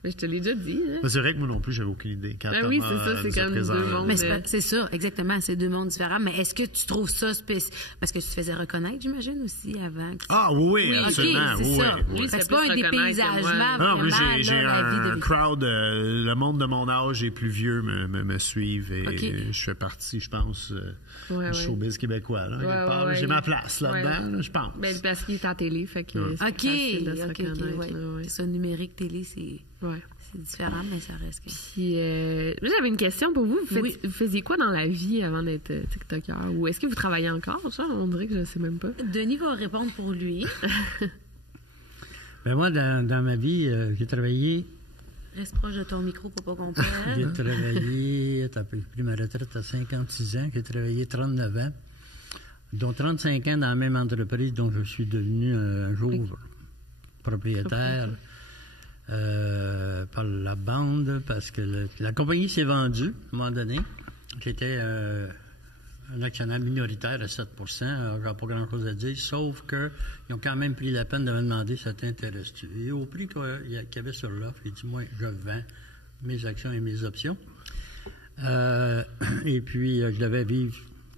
Mais je te l'ai déjà dit. Hein? C'est vrai que moi non plus, j'avais aucune idée. Quand oui, c'est ça, c'est comme deux mondes. Mais c'est ça, exactement, c'est deux mondes différents. Mais est-ce que tu trouves ça spécial? Parce que tu te faisais reconnaître, j'imagine, aussi, avant. Oui, absolument. Okay, c'est ça. Oui, c'est pas un dépaysagement. Non, moi, j'ai un crowd, le monde de mon âge et plus vieux me suivent et je fais partie, je pense, du showbiz québécois. Là, j'ai ma place là-dedans, je pense. Ben, parce qu'il est à télé, fait que c'est facile de se reconnaître. C'est ça, numérique, télé, c'est... C'est différent, mais ça reste que... Puis, j'avais une question pour vous. Vous faisiez quoi dans la vie avant d'être TikToker? Ou est-ce que vous travaillez encore? Ça, on dirait que je ne sais même pas. Denis va répondre pour lui. Ben moi, dans ma vie, j'ai travaillé Reste proche de ton micro pour pas qu'on perde. J'ai travaillé, j'ai pris ma retraite à 56 ans, j'ai travaillé 39 ans, dont 35 ans dans la même entreprise dont je suis devenu un jour propriétaire par la bande, parce que la compagnie s'est vendue à un moment donné. J'étais un actionnaire minoritaire à 7 je n'ai pas grand-chose à dire, sauf qu'ils ont quand même pris la peine de me demander « ça t'intéresse-tu » Et au prix qu'il y avait sur l'offre, j'ai dit « moi, je vends mes actions et mes options. » Et puis, je devais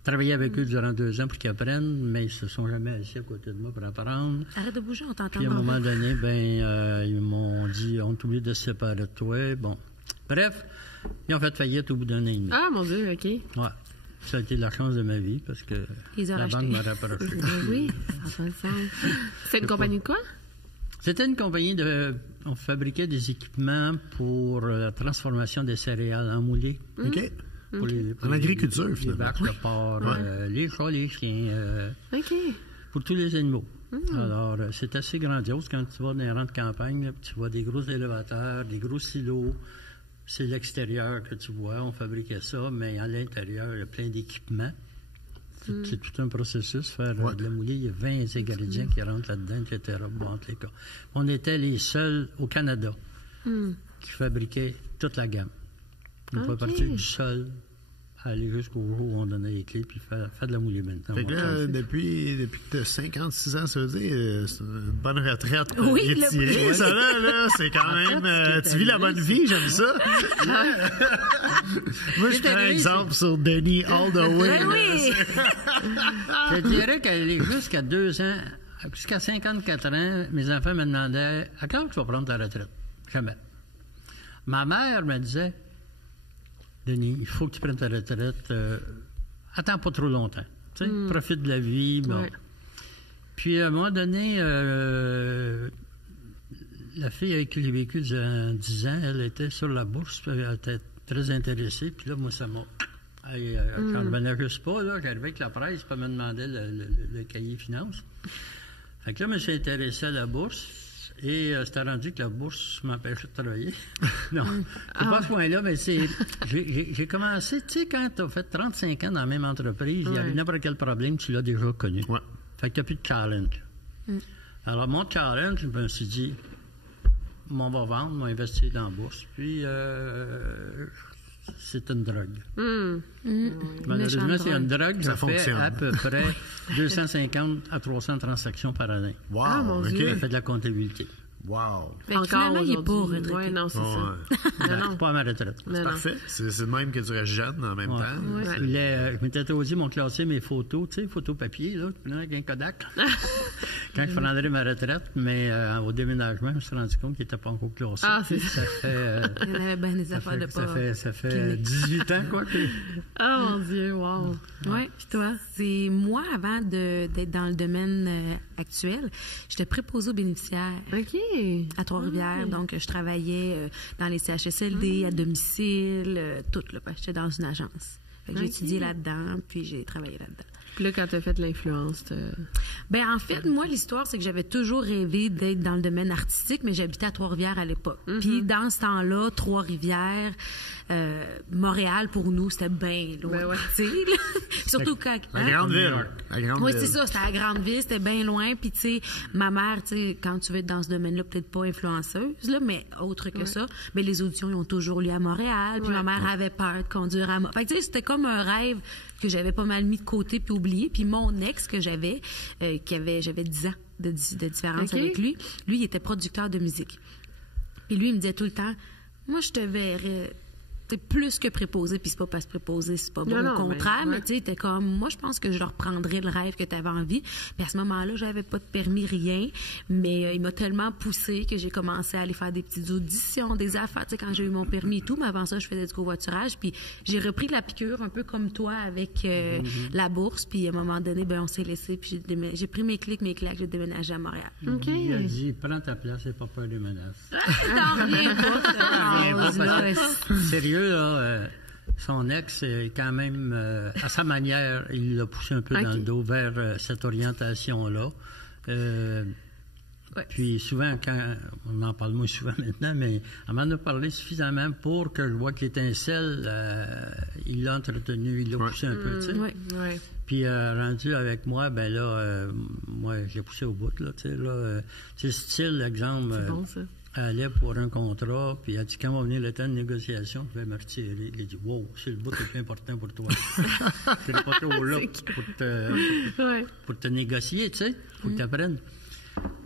travailler avec eux durant 2 ans pour qu'ils apprennent, mais ils ne se sont jamais assis à côté de moi pour apprendre. Arrête de bouger, on t'entend. Puis à un moment donné, ils m'ont dit « on t'oublie de se séparer de toi. » Bon, bref, ils ont fait faillite au bout d'un an et demi. Ah, mon Dieu, OK. Ouais. Ça a été la chance de ma vie parce que la banque m'a rapproché. Oui, ça fait sens. C'est une compagnie de quoi? C'était une compagnie on fabriquait des équipements pour la transformation des céréales en moulées. OK. Pour en agriculture, les vaches, le porc, les chats, les chiens. OK. Pour tous les animaux. Alors, c'est assez grandiose quand tu vas dans les rangs de campagne, là, tu vois des gros élévateurs, des gros silos. C'est l'extérieur que tu vois, on fabriquait ça, mais à l'intérieur, il y a plein d'équipements. C'est tout un processus, faire de la moulée. Il y a 20 ingrédients qui rentrent là-dedans, etc. Bon, entre les cas. On était les seuls au Canada qui fabriquaient toute la gamme. On pouvait partir du sol, aller jusqu'au jour où on donnait les clés, puis faire de la moulée maintenant. Fait que là, depuis que tu as 56 ans, ça veut dire c'est une bonne retraite retirée. Ça là, c'est quand même... tu vis la bonne vie, j'aime ça. Moi, je prends exemple sur Denis all the way. Oui. Je dirais qu'elle jusqu'à 2 ans, jusqu'à 54 ans, mes enfants me demandaient « à quand tu vas prendre ta retraite? » Jamais. Ma mère me disait « Denis, il faut que tu prennes ta retraite. Attends pas trop longtemps. Tu sais, profite de la vie. » Bon. Ouais. Puis, à un moment donné, la fille avec qui j'ai vécu 10 ans, elle était sur la bourse, elle était très intéressée. Puis là, moi, ça m'a... Quand je revenais juste pas, là, j'arrivais avec la presse, puis elle me demandait le cahier finance. Fait que là, je me suis intéressé à la bourse. Et c'était rendu que la bourse m'empêchait de travailler. Non, c'est pas à ce point-là, mais j'ai commencé, tu sais, quand tu as fait 35 ans dans la même entreprise, il y avait n'importe quel problème, tu l'as déjà connu. Ouais. Fait que tu n'as plus de challenge. Alors, mon challenge, je me suis dit, on va vendre, on va investir dans la bourse. Puis, c'est une drogue. Malheureusement, c'est une drogue. Ça fait à peu près 250 à 300 transactions par année. Wow! Ah, mon Dieu. Ça fait de la comptabilité. Wow! Finalement, il n'est pas retraité. Oui, non, c'est ça. C'est pas à ma retraite. C'est parfait. C'est même que tu restes jeune en même temps. Je m'étais aussi mon classé mes photos, tu sais, photos papier, là, avec un Kodak. Quand je prendrais ma retraite, mais au déménagement, je me suis rendu compte qu'il n'était pas encore classé. Ah, c'est ça. Il y avait bien des affaires de pas. Ça fait 18 ans, quoi. Oh mon Dieu, wow! Oui, puis toi? C'est moi, avant d'être dans le domaine actuel, j'étais préposée aux bénéficiaires. OK. À Trois-Rivières. Donc, je travaillais dans les CHSLD, à domicile, tout, là, parce que j'étais dans une agence. J'ai étudié là-dedans, puis j'ai travaillé là-dedans. Puis là, quand tu as fait l'influence... Ben en fait, moi, l'histoire, c'est que j'avais toujours rêvé d'être dans le domaine artistique, mais j'habitais à Trois-Rivières à l'époque. Puis dans ce temps-là, Trois-Rivières, Montréal, pour nous, c'était bien loin. Ben surtout quand... La grande ville. Oui, c'est ça, c'était la grande ville, c'était bien loin. Puis tu sais, ma mère, tu sais, quand tu veux être dans ce domaine-là, peut-être pas influenceuse, là, mais autre que ça, mais les auditions, ils ont toujours lieu à Montréal. Puis ma mère avait peur de conduire à Montréal. Fait que tu sais, c'était comme un rêve que j'avais pas mal mis de côté puis oublié. Puis mon ex que j'avais, j'avais 10 ans de différence avec lui, il était producteur de musique. Puis lui, il me disait tout le temps, moi, je te verrais... T'es plus que préposé, puis c'est pas parce que préposé, c'est pas bon, au contraire, mais tu sais, t'es comme, moi, je pense que je leur prendrais le rêve que t'avais envie. Puis à ce moment-là, j'avais pas de permis, rien, mais il m'a tellement poussé que j'ai commencé à aller faire des petites auditions, des affaires, tu sais, quand j'ai eu mon permis et tout, mais avant ça, je faisais du covoiturage, puis j'ai repris la piqûre, un peu comme toi, avec la bourse, puis à un moment donné, ben on s'est laissé, puis j'ai pris mes clics, j'ai déménagé à Montréal. Il a dit, prends ta place, c'est pas peur des menaces. Non, rien pas. Sérieux? Là, son ex, quand même, à sa manière, il l'a poussé un peu dans le dos vers cette orientation-là. Ouais. Puis souvent, on en parle moins souvent maintenant, mais on m'en a parlé suffisamment pour que je vois que l'étincelle, il l'a entretenu, il l'a poussé un peu, tu sais. Ouais. Puis rendu avec moi, ben là, moi, j'ai poussé au bout, là, tu sais, là. Tu sais, style, exemple... C'est bon, ça. Elle allait pour un contrat, puis elle a dit, quand va venir le temps de négociation, je vais me retirer. Il a dit, wow, c'est le bout le plus important pour toi. Je serai pas trop là pour te négocier, tu sais, pour que tu apprennes.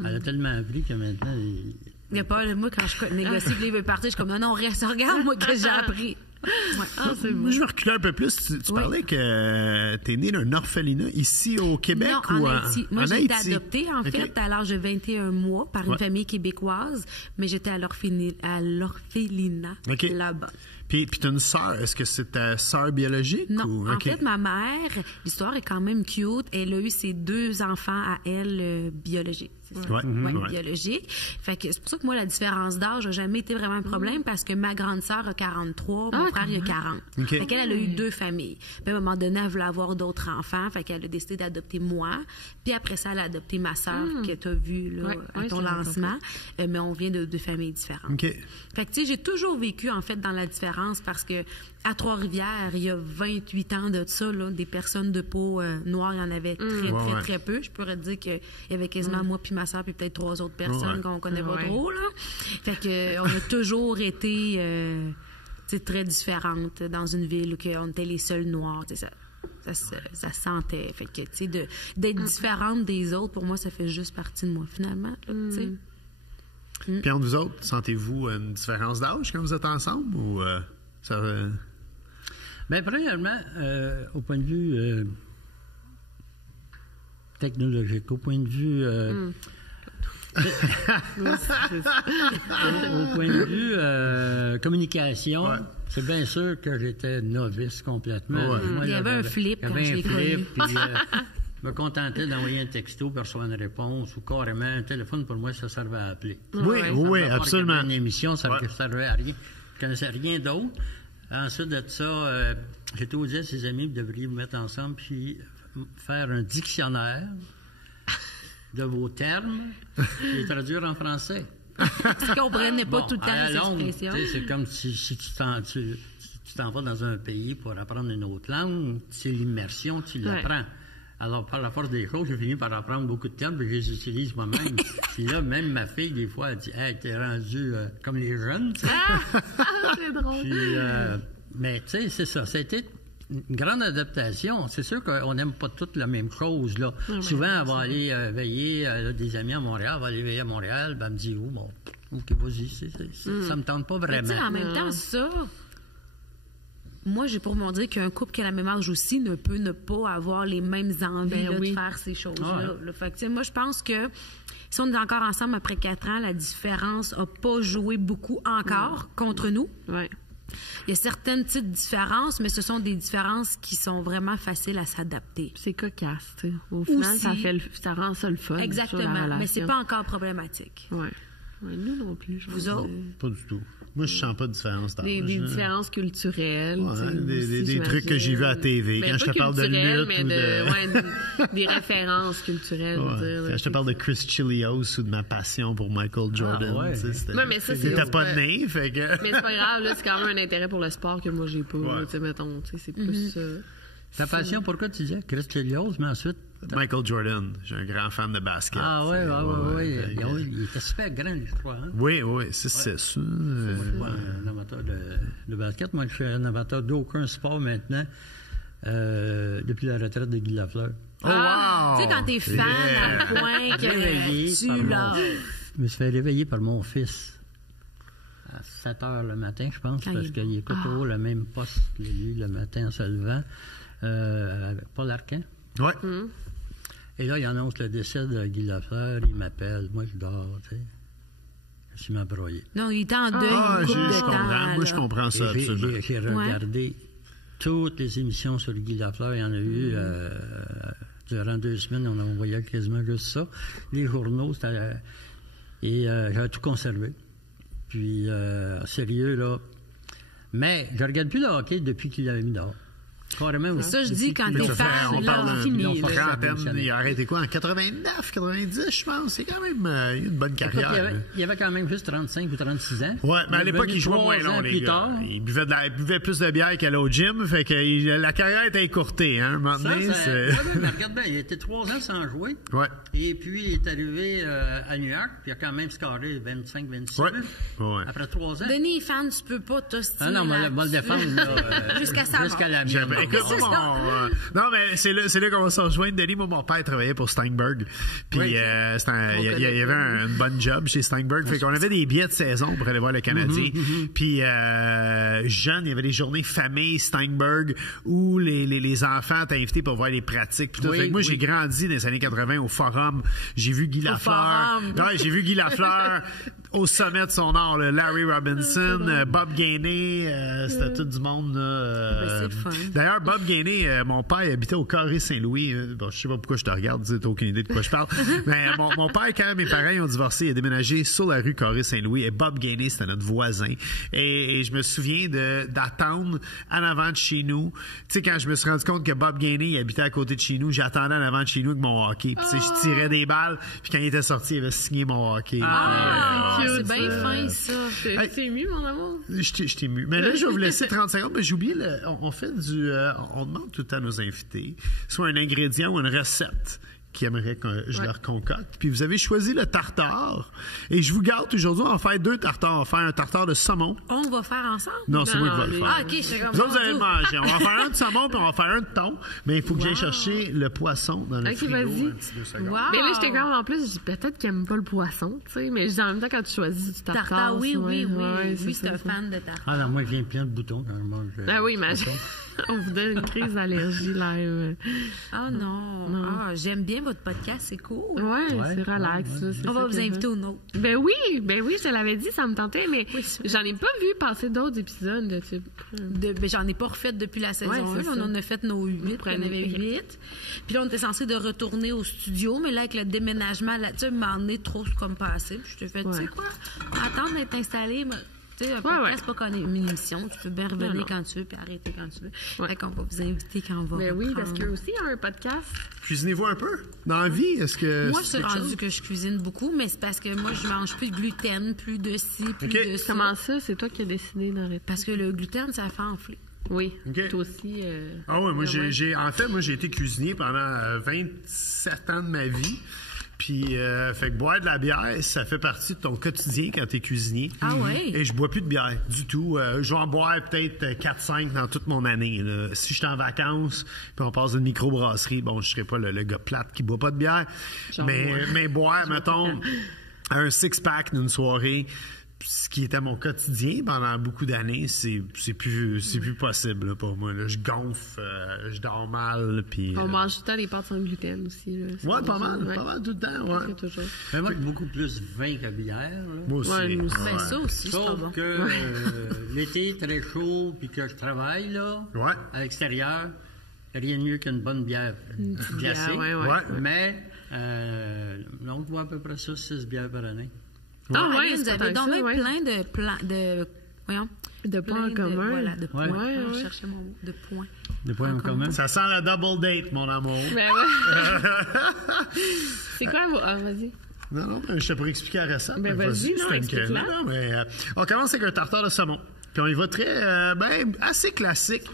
Elle a tellement appris que maintenant... Il n'y a pas, moi, quand je négocie que les veut partir, je suis comme, non, reste, regarde, moi, que j'ai appris. Ouais. Moi, je vais reculer un peu plus. Tu parlais que tu es né d'un orphelinat ici au Québec non, ou en Haïti. Moi, j'ai été adoptée, en fait, à l'âge de 21 mois par une famille québécoise, mais j'étais à l'orphelinat là-bas. Puis tu as une sœur. Est-ce que c'est ta sœur biologique? Non. Ou... En fait, ma mère, l'histoire est quand même cute. Elle a eu ses 2 enfants à elle biologiques. Biologique. Fait que c'est pour ça que moi, la différence d'âge n'a jamais été vraiment un problème parce que ma grande sœur a 43, mon frère, il a 40. Fait qu'elle, elle a eu 2 familles. Puis à un moment donné, elle voulait avoir d'autres enfants. Fait qu'elle a décidé d'adopter moi. Puis après ça, elle a adopté ma sœur que tu as vue là, à ton lancement. Mais on vient de 2 familles différentes. Fait que, tu sais, j'ai toujours vécu, en fait, dans la différence parce que à Trois-Rivières, il y a 28 ans de ça, là, des personnes de peau noire, il y en avait très peu. Je pourrais te dire qu'il y avait quasiment moi puis ma soeur puis peut-être 3 autres personnes qu'on connaît pas trop, là. Fait que on a toujours été très différentes dans une ville où on était les seuls noirs, ça se sentait. Fait que, tu sais, d'être différente des autres, pour moi, ça fait juste partie de moi, finalement, là, tu sais. Puis entre vous autres, sentez-vous une différence d'âge quand vous êtes ensemble ou ça... Bien, premièrement, au point de vue technologique, au point de vue... au point de vue communication, c'est bien sûr que j'étais novice complètement. Moi, il y avait un flip quand je l'ai connu. Puis, je me contentais d'envoyer un texto pour recevoir une réponse ou carrément un téléphone, pour moi, ça servait à appeler. Oui, absolument. Une émission, ça ne servait à rien. Je ne connaissais rien d'autre. Ensuite de ça, j'ai tout dit à ses amis, vous devriez vous mettre ensemble puis faire un dictionnaire de vos termes et les traduire en français. Tu ne comprenais pas tout le temps les expressions. C'est comme si tu t'en vas dans un pays pour apprendre une autre langue, c'est l'immersion, tu l'apprends. Alors, par la force des choses, j'ai fini par apprendre beaucoup de termes et je les utilise moi-même. Puis là, même ma fille, des fois, elle dit « Hey, t'es rendu comme les jeunes. » C'est drôle. Puis, mais tu sais, c'est ça. Ça a été une grande adaptation. C'est sûr qu'on n'aime pas toutes la même chose, là. Souvent, elle va aller veiller, des amis à Montréal, elle va aller veiller à Montréal, ben, elle me dit « Oh, bon, OK, vas-y, ça me tente pas vraiment. » Tu sais, en même temps, ça... Moi, j'ai pour m'en dire qu'un couple qui a la même âge aussi ne peut ne pas avoir les mêmes envies de faire ces choses-là. Fait que, moi, je pense que si on est encore ensemble après 4 ans, la différence n'a pas joué beaucoup encore contre nous. Il y a certaines petites différences, mais ce sont des différences qui sont vraiment faciles à s'adapter. C'est cocasse, tu sais. Au final, ça rend ça le fun. Exactement, mais c'est pas encore problématique. Nous non plus. Vous autres? Pas du tout. Moi, je sens pas de différence d'âge. Des différences culturelles. Des trucs que j'ai vus à la TV. Quand je te parle de lutte ou des références culturelles. Quand je te parle de Chris Chilios ou de ma passion pour Michael Jordan. T'étais pas né, fait que... Mais c'est pas grave, là, c'est quand même un intérêt pour le sport que moi, j'ai pas. Mettons, c'est plus... Ta passion, pourquoi tu disais Chris Chilios, mais ensuite... Michael Jordan. J'ai un grand fan de basket. Ah oui. Il était super grand, je crois. Hein? Oui, c'est ça. Je suis pas un amateur de basket. Moi, je suis un amateur d'aucun sport maintenant, depuis la retraite de Guy Lafleur. Oh, wow! Tu sais, quand t'es fan à point que tu l'as... Je me suis fait réveiller par mon fils à 7 heures le matin, je pense, parce qu'il écoute toujours le même poste que lui le matin en se levant. Paul Arcand. Oui. Et là, il annonce le décès de Guy Lafleur, il m'appelle, moi je dors, tu sais. Je suis m'embroyé. Non, il est en deuil, je comprends. Moi, je comprends ça, absolument. J'ai regardé toutes les émissions sur Guy Lafleur, il y en a eu durant 2 semaines, on voyait quasiment juste ça. Les journaux, c'était... Et j'avais tout conservé. Puis, sérieux, là. Mais je ne regarde plus le hockey depuis qu'il l'avait mis dehors. Carrément, oui. Ça, je dis quand t'es fan, on parle fini, d'une trentaine. Il a arrêté quoi? En 89, 90, je pense. C'est quand même une bonne carrière. Il avait quand même juste 35 ou 36 ans. Ouais, mais à l'époque, il jouait moins long, les gars. Il buvait plus de bière qu'elle allait au gym. Fait que la carrière était écourtée, hein. Mais regarde bien, il était 3 ans sans jouer. Ouais. Et puis, il est arrivé à New York, puis il a quand même scoré 25-26 buts. Ouais. Après 3 ans. Denis, fan, tu peux pas t'ostiner. Ah non, mais le défendre, jusqu'à la mienne. Non, mais c'est là qu'on va se rejoindre. Denis, moi, mon père travaillait pour Steinberg. Puis, il y avait un bon job chez Steinberg. Fait qu'on avait des billets de saison pour aller voir le Canadien. Puis, jeune, il y avait des journées famille Steinberg où les enfants étaient invités pour voir les pratiques. Puis tout. Fait que moi, j'ai grandi dans les années 80 au Forum. J'ai vu Guy Lafleur. Ouais, j'ai vu Guy Lafleur au sommet de son art. Larry Robinson, Bob Gainey. C'était tout du monde. D'ailleurs, Bob Gainey, mon père habitait au Carré Saint-Louis. Bon, je sais pas pourquoi je te regarde, tu n'as aucune idée de quoi je parle. Mais mon père, quand mes parents ont divorcé, il a déménagé sur la rue Carré Saint-Louis. Et Bob Gainey, c'était notre voisin. Et je me souviens d'attendre en avant de chez nous. Tu sais, quand je me suis rendu compte que Bob Gainey il habitait à côté de chez nous, j'attendais en avant de chez nous avec mon hockey. Puis je tirais des balles. Puis quand il était sorti, il avait signé mon hockey. C'est bien fin, ça. T'es ému, mon amour? Je t'ai ému. Mais là, je vais vous laisser 30 secondes. Mais j'ai oublié, on fait on demande tout le temps à nos invités soit un ingrédient ou une recette qui aimerait que je leur concocte. Puis vous avez choisi le tartare. Et je vous gâte aujourd'hui, on va faire 2 tartares. On va faire un tartare de saumon. On va faire ensemble? Non, c'est moi qui vais le faire. Ah, OK, je sais comme vous allez manger. On va faire un de saumon puis on va faire un de thon. Mais il faut que j'aille chercher le poisson dans le frigo. Vas-y. Wow. Mais là, j'étais comme en plus, peut-être qu'il n'aime pas le poisson, tu sais, mais en même temps, quand tu choisis du tartare. Oui, c'est un fan de tartare. Ah non, moi, je viens plein de boutons quand je mange. Ah oui, imagine. On vous donne une crise d'allergie live. Ah non. Ah, j'aime bien votre podcast, c'est cool. Ouais, c'est relax. On va vous inviter au nôtre. Ben oui, je te l'avais dit, ça me tentait, mais j'en ai pas vu passer d'autres épisodes de type. J'en ai pas refait depuis la saison 1. On en a fait nos 8, on avait 8. Puis là, on était censé de retourner au studio, mais là, avec le déménagement, là, tu sais, m'en est trop comme passé. Puis je te fais, tu sais quoi, attendre d'être installé. Tu sais, un podcast, pas comme une émission. Tu peux bien revenir quand tu veux puis arrêter quand tu veux. Fait qu'on va vous inviter quand on va. Ben oui, parce qu'eux aussi ont un podcast. Cuisinez-vous un peu dans la vie? Est-ce que moi, je suis rendue que je cuisine beaucoup, mais c'est parce que moi, je mange plus de gluten, plus de ci, plus de ça. Comment ça? C'est toi qui as décidé d'arrêter? Parce que le gluten, ça fait enfler. Oui, toi aussi. Ah oui, moi, j'ai été cuisinier pendant 27 ans de ma vie. Puis, fait que boire de la bière, ça fait partie de ton quotidien quand t'es cuisinier. Ah ouais? Et je bois plus de bière du tout. Je vais en boire peut-être 4-5 dans toute mon année. Là. Si je suis en vacances, puis on passe d'une microbrasserie, bon, je serai pas le gars plate qui boit pas de bière. Mais boire, mettons, un 6-pack d'une soirée, ce qui était mon quotidien pendant beaucoup d'années, c'est plus possible là, pour moi. Là. Je gonfle, je dors mal. Puis, on mange tout le temps des pâtes sans gluten aussi. Là. Ouais, pas mal tout le temps. Ouais. Toujours. Mais moi, beaucoup plus vin que bière. Là. Moi aussi. Ben, ça aussi, c'est pas bon. Sauf que l'été, très chaud, puis que je travaille là, à l'extérieur, rien de mieux qu'une bonne bière glacée. Mais on voit à peu près ça, 6 bières par année. Ah oui, vous avez donc plein de points en commun. Voilà, de points. Je cherchais mon mot. De points. De points en commun. Ça sent la double date, mon amour. Ben ouais. C'est quoi vos... Ah, vas-y. Non, je te pourrais expliquer la recette. Ben vas-y, explique-la. On commence avec un tartare de saumon. Puis on y va très, assez classique.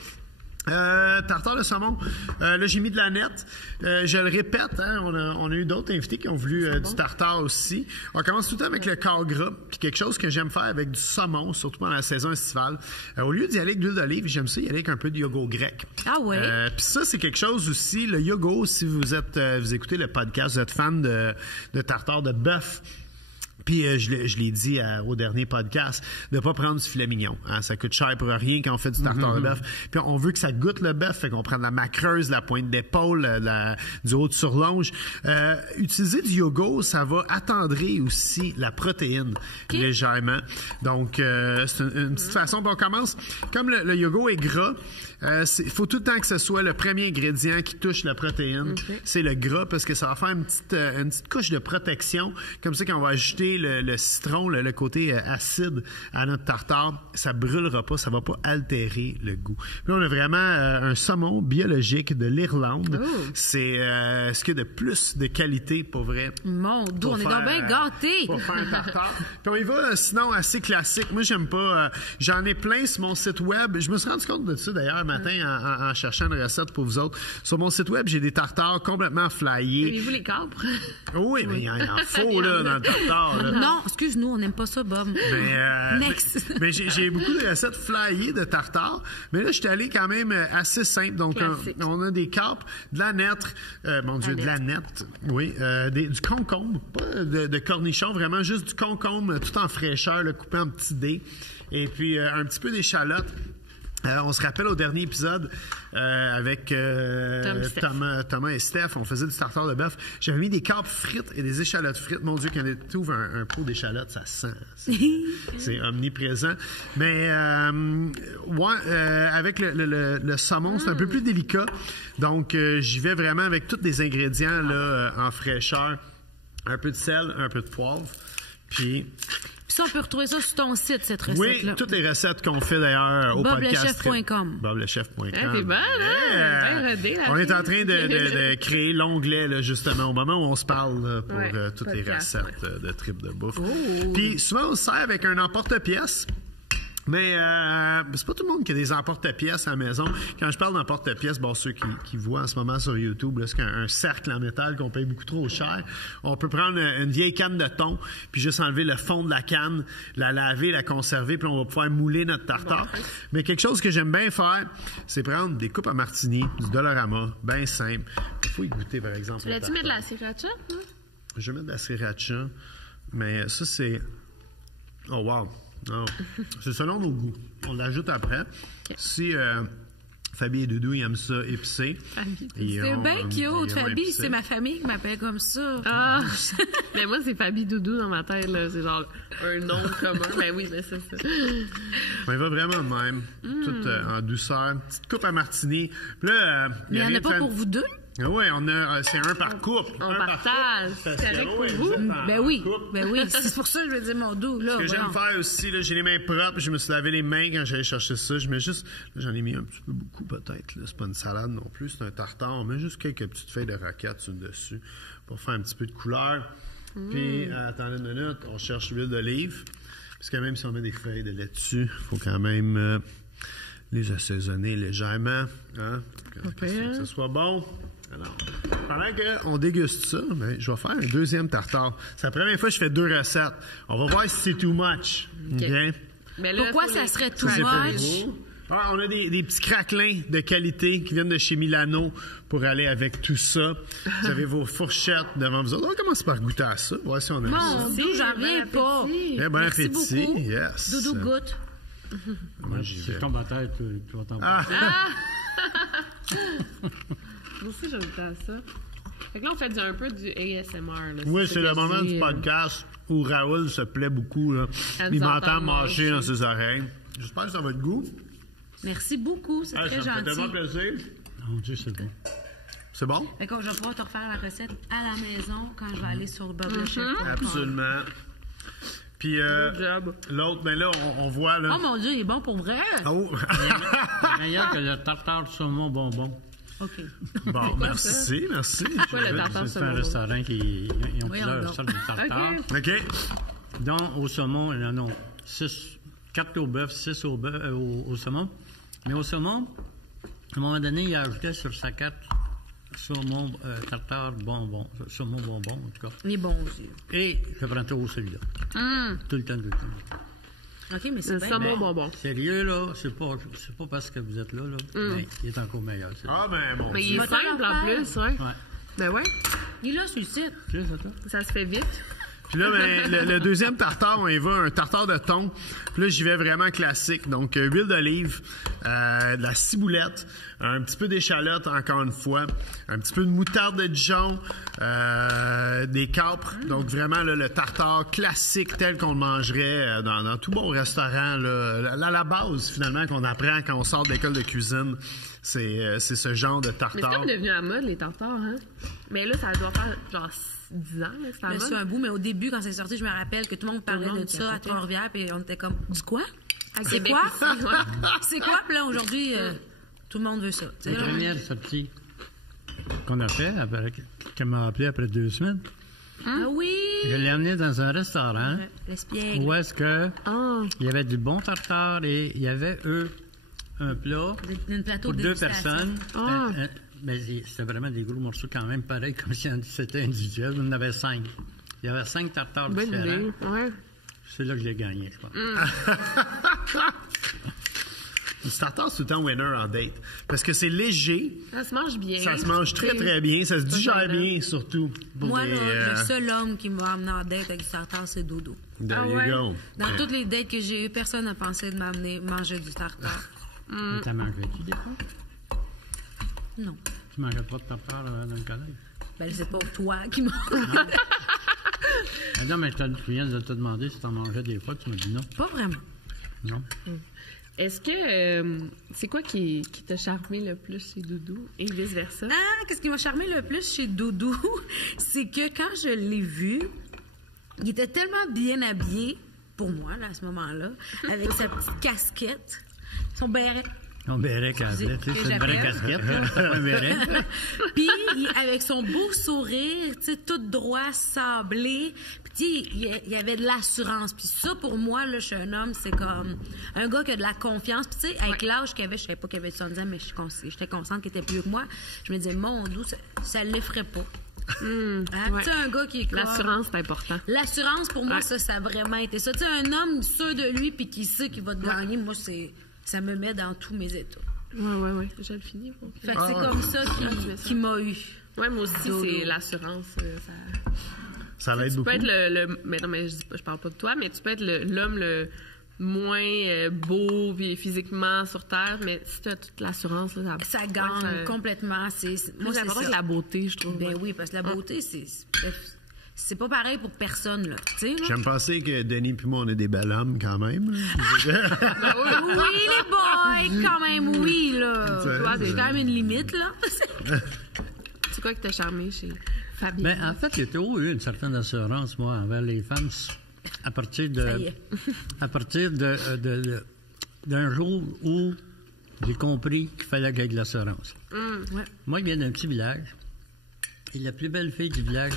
Tartare de saumon. Là, j'ai mis de la nette. Je le répète, hein, on a eu d'autres invités qui ont voulu du tartare aussi. On commence tout le temps avec le corps gras. Puis quelque chose que j'aime faire avec du saumon, surtout pendant la saison estivale. Au lieu d'y aller avec de l'huile d'olive, j'aime ça y aller avec un peu de yogourt grec. Ah ouais? Puis ça, c'est quelque chose aussi. Le yogourt, si vous écoutez le podcast, vous êtes fan de tartare de bœuf. Puis je l'ai dit au dernier podcast, de ne pas prendre du filet mignon. Hein, ça coûte cher pour rien quand on fait du tartare de bœuf. Puis on veut que ça goûte le bœuf, fait qu'on prend de la macreuse, la pointe d'épaule, du haut de surlonge. Utiliser du yogourt, ça va attendrir aussi la protéine légèrement. Donc, c'est une petite façon. Puis on commence, comme le yogourt est gras, il faut tout le temps que ce soit le premier ingrédient qui touche la protéine. C'est le gras, parce que ça va faire une petite couche de protection. Comme ça, quand on va ajouter ajouter le citron, le côté acide à notre tartare. Ça brûlera pas, ça va pas altérer le goût. Puis là, on a vraiment un saumon biologique de l'Irlande. Oh. C'est ce qu'il y a de plus de qualité, pour vrai. Mon Dieu, on est donc bien gâtés. Pour faire un tartare. Puis on y va, sinon, assez classique. Moi, j'aime pas... j'en ai plein sur mon site web. Je me suis rendu compte de ça, d'ailleurs, un matin, en cherchant une recette pour vous autres. Sur mon site web, j'ai des tartares complètement flyés. Avez-vous les capres? Oui, mais il en faut, là, dans le tartare. Là. Non, excuse-nous, on n'aime pas ça, Bob. Next. Mais j'ai beaucoup de recettes flyées de tartare. Mais là, je suis allé quand même assez simple. Donc, on a des capres, de la nette, de la nette, oui, du concombre, pas de cornichon, vraiment juste du concombre tout en fraîcheur, coupé en petits dés. Et puis, un petit peu d'échalote. On se rappelle au dernier épisode avec Thomas et Steph, on faisait du tartare de bœuf. J'avais mis des capres frites et des échalotes frites. Mon Dieu, quand tu ouvres un pot d'échalotes, ça sent. C'est omniprésent. Mais avec le saumon, c'est un peu plus délicat. Donc, j'y vais vraiment avec tous les ingrédients là, en fraîcheur. Un peu de sel, un peu de poivre. Puis ça, on peut retrouver ça sur ton site, cette recette-là. Oui, toutes les recettes qu'on fait d'ailleurs au podcast. boblechef.com. boblechef.com. T'es bonne, hein? On est en train de créer l'onglet, là, justement, au moment où on se parle là, pour toutes les recettes de tripes de bouffe. Puis souvent, on se sert avec un emporte-pièce. Mais c'est pas tout le monde qui a des emporte-pièces à la maison. Quand je parle d'emporte-pièces, ceux qui voient en ce moment sur YouTube, là, c'est un cercle en métal qu'on paye beaucoup trop cher. On peut prendre une vieille canne de thon, puis juste enlever le fond de la canne, la laver, la conserver, puis on va pouvoir mouler notre tartare. Mais quelque chose que j'aime bien faire, c'est prendre des coupes à martini, du Dollarama, bien simple. Il faut y goûter, par exemple. Tu l'as-tu mis de la sriracha? Je vais mettre de la sriracha, mais ça, c'est... Oh, wow! Non, c'est selon nos goûts. On l'ajoute après. Okay. Si Fabie et Doudou, ils aiment ça épicé. C'est bien cute. Fabie, c'est ma famille qui m'appelle comme ça. Ah! Mais moi, c'est Fabie Doudou dans ma tête. Là. C'est genre un nom commun. Mais oui, mais c'est ça. On y va vraiment de même. Tout en douceur. Petite coupe à martini. Puis là, il n'y en a pas pour vous deux? Oui, c'est un par couple. On partage. C'est correct pour vous? Ben oui. C'est pour ça que je vais dire mon doux. Là, ce que j'aime faire aussi, là, j'ai les mains propres. Je me suis lavé les mains quand j'allais chercher ça. Je mets juste... Là, j'en ai mis un petit peu beaucoup, peut-être. Là. C'est pas une salade non plus. C'est un tartare. On met juste quelques petites feuilles de roquette sur le dessus pour faire un petit peu de couleur. Puis, attendez une minute. On cherche l'huile d'olive. Parce que même si on met des feuilles de lait dessus, il faut quand même les assaisonner légèrement. Hein? Que ce soit bon. Alors, pendant qu'on déguste ça, je vais faire un deuxième tartare. C'est la première fois que je fais 2 recettes. On va voir si c'est too much. Okay. Mais là, pourquoi ça serait too much? On a des petits craquelins de qualité qui viennent de chez Milano pour aller avec tout ça. Vous avez vos fourchettes devant vous. On va commencer par goûter à ça. Voir si on aime ça. Doudou, j'en reviens pas. Bon appétit. Beaucoup. Yes. Doudou goûte. Moi, si je tombe à terre, tu vas t'en Moi aussi, j'ai goûté à ça. Fait que là, on fait un peu du ASMR. Là, oui, c'est le moment du podcast où Raoul se plaît beaucoup. Là. Il m'entend mâcher dans ses oreilles. J'espère que ça va de goût. Merci beaucoup, c'est très gentil. Ça me fait tellement plaisir. Mon Dieu, c'est bon. C'est bon? Fait que je vais pouvoir te refaire la recette à la maison quand je vais aller sur le boblechef. Absolument. Puis l'autre, ben là, on voit... Là... Oh mon Dieu, il est bon pour vrai! Oh! C'est meilleur que le tartare de saumon bonbon. OK. Bon, merci. C'est un restaurant qui ont plusieurs sortes de tartare. OK. Donc, au saumon, il y en a 4 au bœuf, 6 au saumon. Mais au saumon, à un moment donné, il a ajouté sur sa carte saumon tartare bonbon. Saumon bonbon, en tout cas. Il est bon aussi. Et je prends toujours celui-là. Tout le temps. OK, mais c'est bien. Saumon bonbon. Sérieux, là, c'est pas parce que vous êtes là, mais il est encore meilleur. Bon. Mais il est simple en plus, ouais. Ben ouais. Il est là sur le site. Ça se fait vite. Puis là, le deuxième tartare, on y va, un tartare de thon. Puis là, j'y vais vraiment classique. Donc, huile d'olive, de la ciboulette, un petit peu d'échalote, encore une fois, un petit peu de moutarde de Dijon, des capres. Donc, vraiment, là, le tartare classique tel qu'on le mangerait dans tout bon restaurant. Là, la base, finalement, qu'on apprend quand on sort de l'école de cuisine. C'est ce genre de tartare. Mais c'est comme devenu à mode, les tartares, hein? Mais là, ça doit faire genre 10 ans, là, c'est à mode. C'est un bout, mais au début, quand c'est sorti, je me rappelle que tout le monde parlait de ça à Trois-Rivières, puis on était comme, du quoi? C'est quoi? C'est quoi? Puis là, aujourd'hui, tout le monde veut ça. La première sortie qu'on a fait, qu'elle m'a appelé après 2 semaines. Ah oui! Je l'ai emmené dans un restaurant. L'espiègle. Où est-ce que il y avait du bon tartare et il y avait, un plat pour 2 personnes. Mais c'était vraiment des gros morceaux quand même, pareil, comme si c'était individuel. On en avait 5. Il y avait 5 tartares différents. Ouais. C'est là que je l'ai gagné, je crois. Le tartare, c'est tout le temps winner en date. Parce que c'est léger. Ça se mange bien. Ça se mange très, très bien. Ça se digère bien, surtout. Moi, le seul homme qui m'a amené en date avec du tartare, c'est Dodo. There you go. Dans toutes les dates que j'ai eues, personne n'a pensé de m'amener manger du tartare. T'as mangé-tu des fois? Non. Tu mangeais pas de tartare dans le collège? Ben, c'est pas toi qui m'as... Non, mais je viens de te demander si t'en mangeais des fois, tu m'as dit non. Pas vraiment. Non. Est-ce que... c'est quoi qui t'a charmé le plus chez Doudou et vice-versa? Ah, qu'est-ce qui m'a charmé le plus chez Doudou? C'est que quand je l'ai vu, il était tellement bien habillé, pour moi, là, à ce moment-là, avec sa petite casquette, son béret. Son béret casquette, c'est une vraie casquette, un béret. Puis, avec son beau sourire, tu sais, tout droit, sablé. Puis, il y avait de l'assurance. Puis ça, pour moi, là, je suis un homme, c'est comme un gars qui a de la confiance. Puis, tu sais, avec l'âge qu'il avait, je savais pas qu'il avait 70 ans, mais j'étais consciente qu'il était plus vieux que moi. Je me disais, mon doux, ça l'effraie pas. Tu sais, un gars qui est comme... L'assurance, c'est important. L'assurance, pour moi, ça a vraiment été ça. Tu sais, un homme sûr de lui puis qui sait qu'il va te gagner, moi, ça me met dans tous mes états. Ouais. J'ai le fini. Fait que c'est comme ça qui m'a eu. Ouais, moi aussi, c'est l'assurance. Ça l'aide beaucoup. Tu peux être mais non, mais je parle pas de toi, mais tu peux être l'homme le moins beau puis physiquement sur Terre, mais si tu as toute l'assurance, là, ça gagne complètement. Moi, c'est important que la beauté, je trouve. Ben oui, parce que la beauté, c'est pas pareil pour personne, là. J'aime penser que Denis et moi, on est des bel hommes, quand même. Oui, les boys, quand même, oui, là. C'est quand même une limite, là. C'est quoi qui t'a charmé chez Fabien? Ben, en fait, j'ai toujours eu une certaine assurance, moi, envers les femmes, à partir d'un jour où j'ai compris qu'il fallait qu'il y ait de l'assurance. Moi, je viens d'un petit village, et la plus belle fille du village,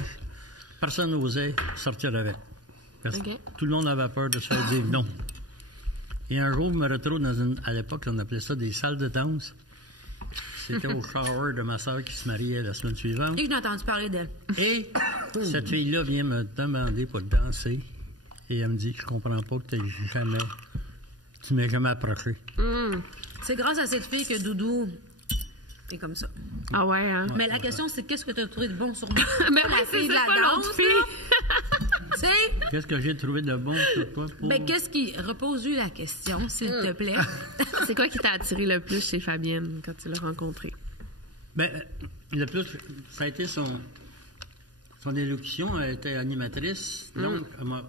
personne n'osait sortir avec. Parce que tout le monde avait peur de se faire dire non. Et un jour, je me retrouve à l'époque, on appelait ça des salles de danse. C'était au shower de ma soeur qui se mariait la semaine suivante. Et j'ai entendu parler d'elle. Et cette fille-là vient me demander pour danser. Et elle me dit, je comprends pas que tu m'as jamais approché. C'est grâce à cette fille que Doudou est comme ça. Ah ouais, hein? Mais la question, c'est qu'est-ce que tu as trouvé de bon sur moi? Mais la fille de la danse, tu sais? Qu'est-ce que j'ai trouvé de bon sur toi? Ben, qu'est-ce qui... Repose-lui la question, s'il te plaît. C'est quoi qui t'a attiré le plus chez Fabienne quand tu l'as rencontrée? Ben, le plus, ça a été son élocution. Elle était animatrice, donc elle m'a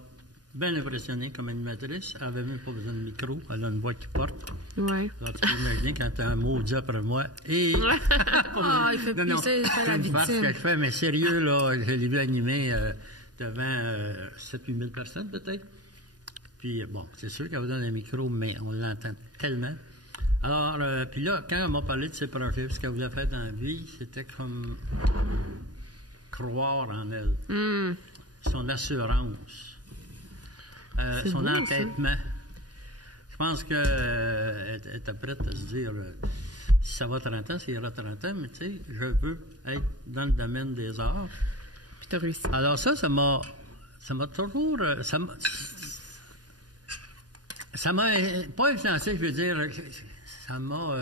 bien impressionnée comme animatrice. Elle n'avait même pas besoin de micro. Elle a une voix qui porte. Ouais. Alors, tu peux imaginer quand tu as un mot dit après moi. Et... il fait plus ça, la victime. C'est ce que je fais, mais sérieux, là, je l'ai vu animer devant 7-8 000 personnes, peut-être. Puis, bon, c'est sûr qu'elle vous donne un micro, mais on l'entend tellement. Alors, puis là, quand elle m'a parlé de ses projets, ce qu'elle voulait faire dans la vie, c'était comme croire en elle. Son assurance. Son beau, entêtement. Je pense qu'elle était prête à se dire si ça va 30 ans, ça ira 30 ans, mais tu sais, je veux être dans le domaine des arts. Puis tu as réussi. Alors ça m'a toujours... Ça m'a pas influencé, je veux dire, ça m'a...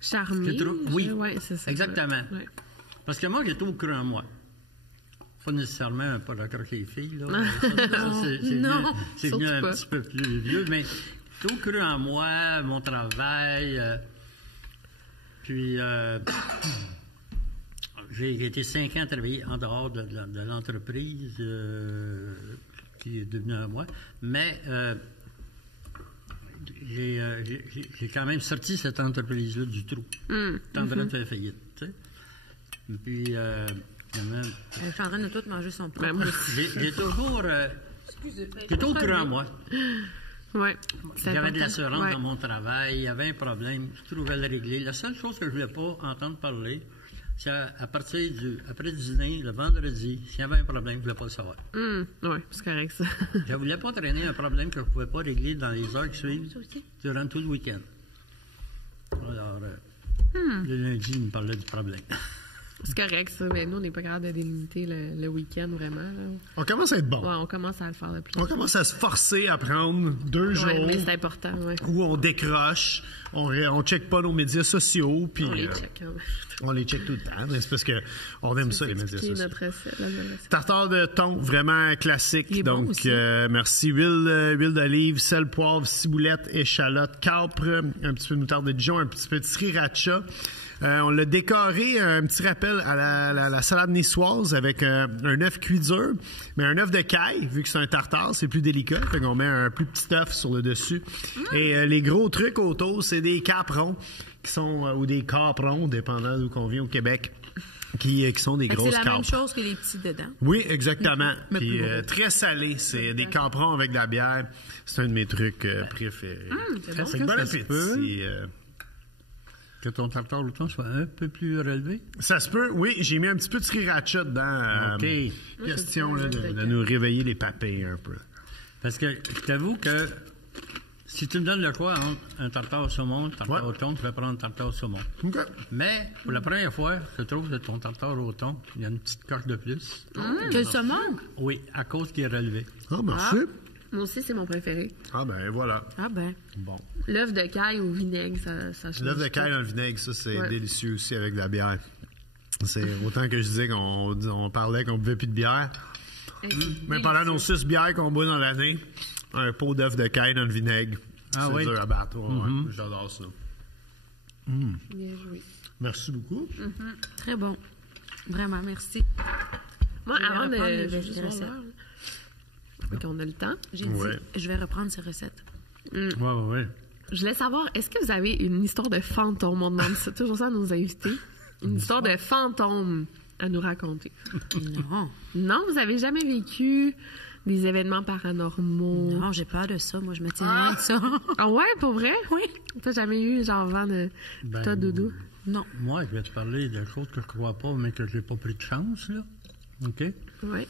charmé. Oui, ouais, c'est ça. Exactement. Ouais. Parce que moi, j'ai tout cru en moi. Pas nécessairement un pas d'accord avec les filles, là. C'est venu un petit peu plus vieux, mais tout cru en moi, mon travail. Puis, j'ai été 5 ans à travailler en dehors de l'entreprise qui est devenue à moi. Mais j'ai quand même sorti cette entreprise-là du trou. T'es en train de faire faillite, tu sais. Puis, je suis en train de tout manger son propre. J'ai toujours... J'étais au courant, moi. Ouais, j'avais de l'assurance dans mon travail, il y avait un problème, je trouvais le régler. La seule chose que je ne voulais pas entendre parler, c'est après le dîner, le vendredi, s'il y avait un problème, je ne voulais pas le savoir. Oui, c'est correct, ça. Je ne voulais pas traîner un problème que je ne pouvais pas régler dans les heures qui suivent durant tout le week-end. Alors, le lundi, il me parlait du problème. C'est correct, ça, mais nous, on n'est pas capable de délimiter le week-end, vraiment. Là. On commence à être bon. Ouais, on commence à le faire de plus. On commence à se forcer à prendre 2 jours mais c'est important, où on décroche, on check pas nos médias sociaux, puis on les check. On les check tout le temps. C'est parce que on aime ça, les médias sociaux. Notre recette, tartare de thon, vraiment classique. Donc, bon merci. Huile d'olive, sel, poivre, ciboulette, échalote, capre, un petit peu de moutarde de Dijon, un petit peu de sriracha. On l'a décoré, un petit rappel à la salade niçoise avec un œuf cuit dur, mais un œuf de caille, vu que c'est un tartare, c'est plus délicat, fait qu'on met un plus petit œuf sur le dessus. Et les gros trucs autour, c'est des caprons, qui sont, ou des caprons, dépendant d'où qu'on vient au Québec, qui sont des grosses capres. C'est la même chose que les petits dedans. Oui, exactement. Puis très salé, c'est des caprons avec de la bière. C'est un de mes trucs préférés. C'est bon appétit. Que ton tartare au thon soit un peu plus relevé? Ça se peut, oui. J'ai mis un petit peu de sriracha dedans. OK. Question de nous réveiller les papilles un peu. Parce que je t'avoue que si tu me donnes le choix entre un tartare au saumon, un tartare au thon, tu vas prendre un tartare au saumon. OK. Mais pour la première fois, je trouve que ton tartare au thon, il y a une petite coche de plus. Que le saumon? Oui, à cause qu'il est relevé. Ah, merci. Moi aussi, c'est mon préféré. Ah, ben voilà. Ah, ben. Bon. L'œuf de caille au vinaigre, ça change. L'œuf de caille dans le vinaigre, ça, c'est délicieux aussi avec de la bière. C'est autant que je disais qu'on parlait qu'on buvait plus de bière. Mais pendant nos 6 bières qu'on boit dans l'année, un pot d'œuf de caille dans le vinaigre, c'est dur à battre. J'adore ça. Bien joué. Merci beaucoup. Très bon. Vraiment, merci. Moi, avant de recettes. OK, on a le temps. J'ai dit, je vais reprendre ces recettes. Ouais. Je voulais savoir, est-ce que vous avez une histoire de fantôme? On demande ça toujours ça à nos invités. Une histoire de fantôme à nous raconter. Non. Non, vous avez jamais vécu des événements paranormaux? Non, j'ai peur de ça. Moi, je me tiens loin de ça. Ah ouais, pour vrai? Oui. T'as jamais eu, genre, vent de toi, doudou? Non. Moi, je vais te parler de choses que je crois pas, mais que j'ai pas pris de chance, là. OK? Oui.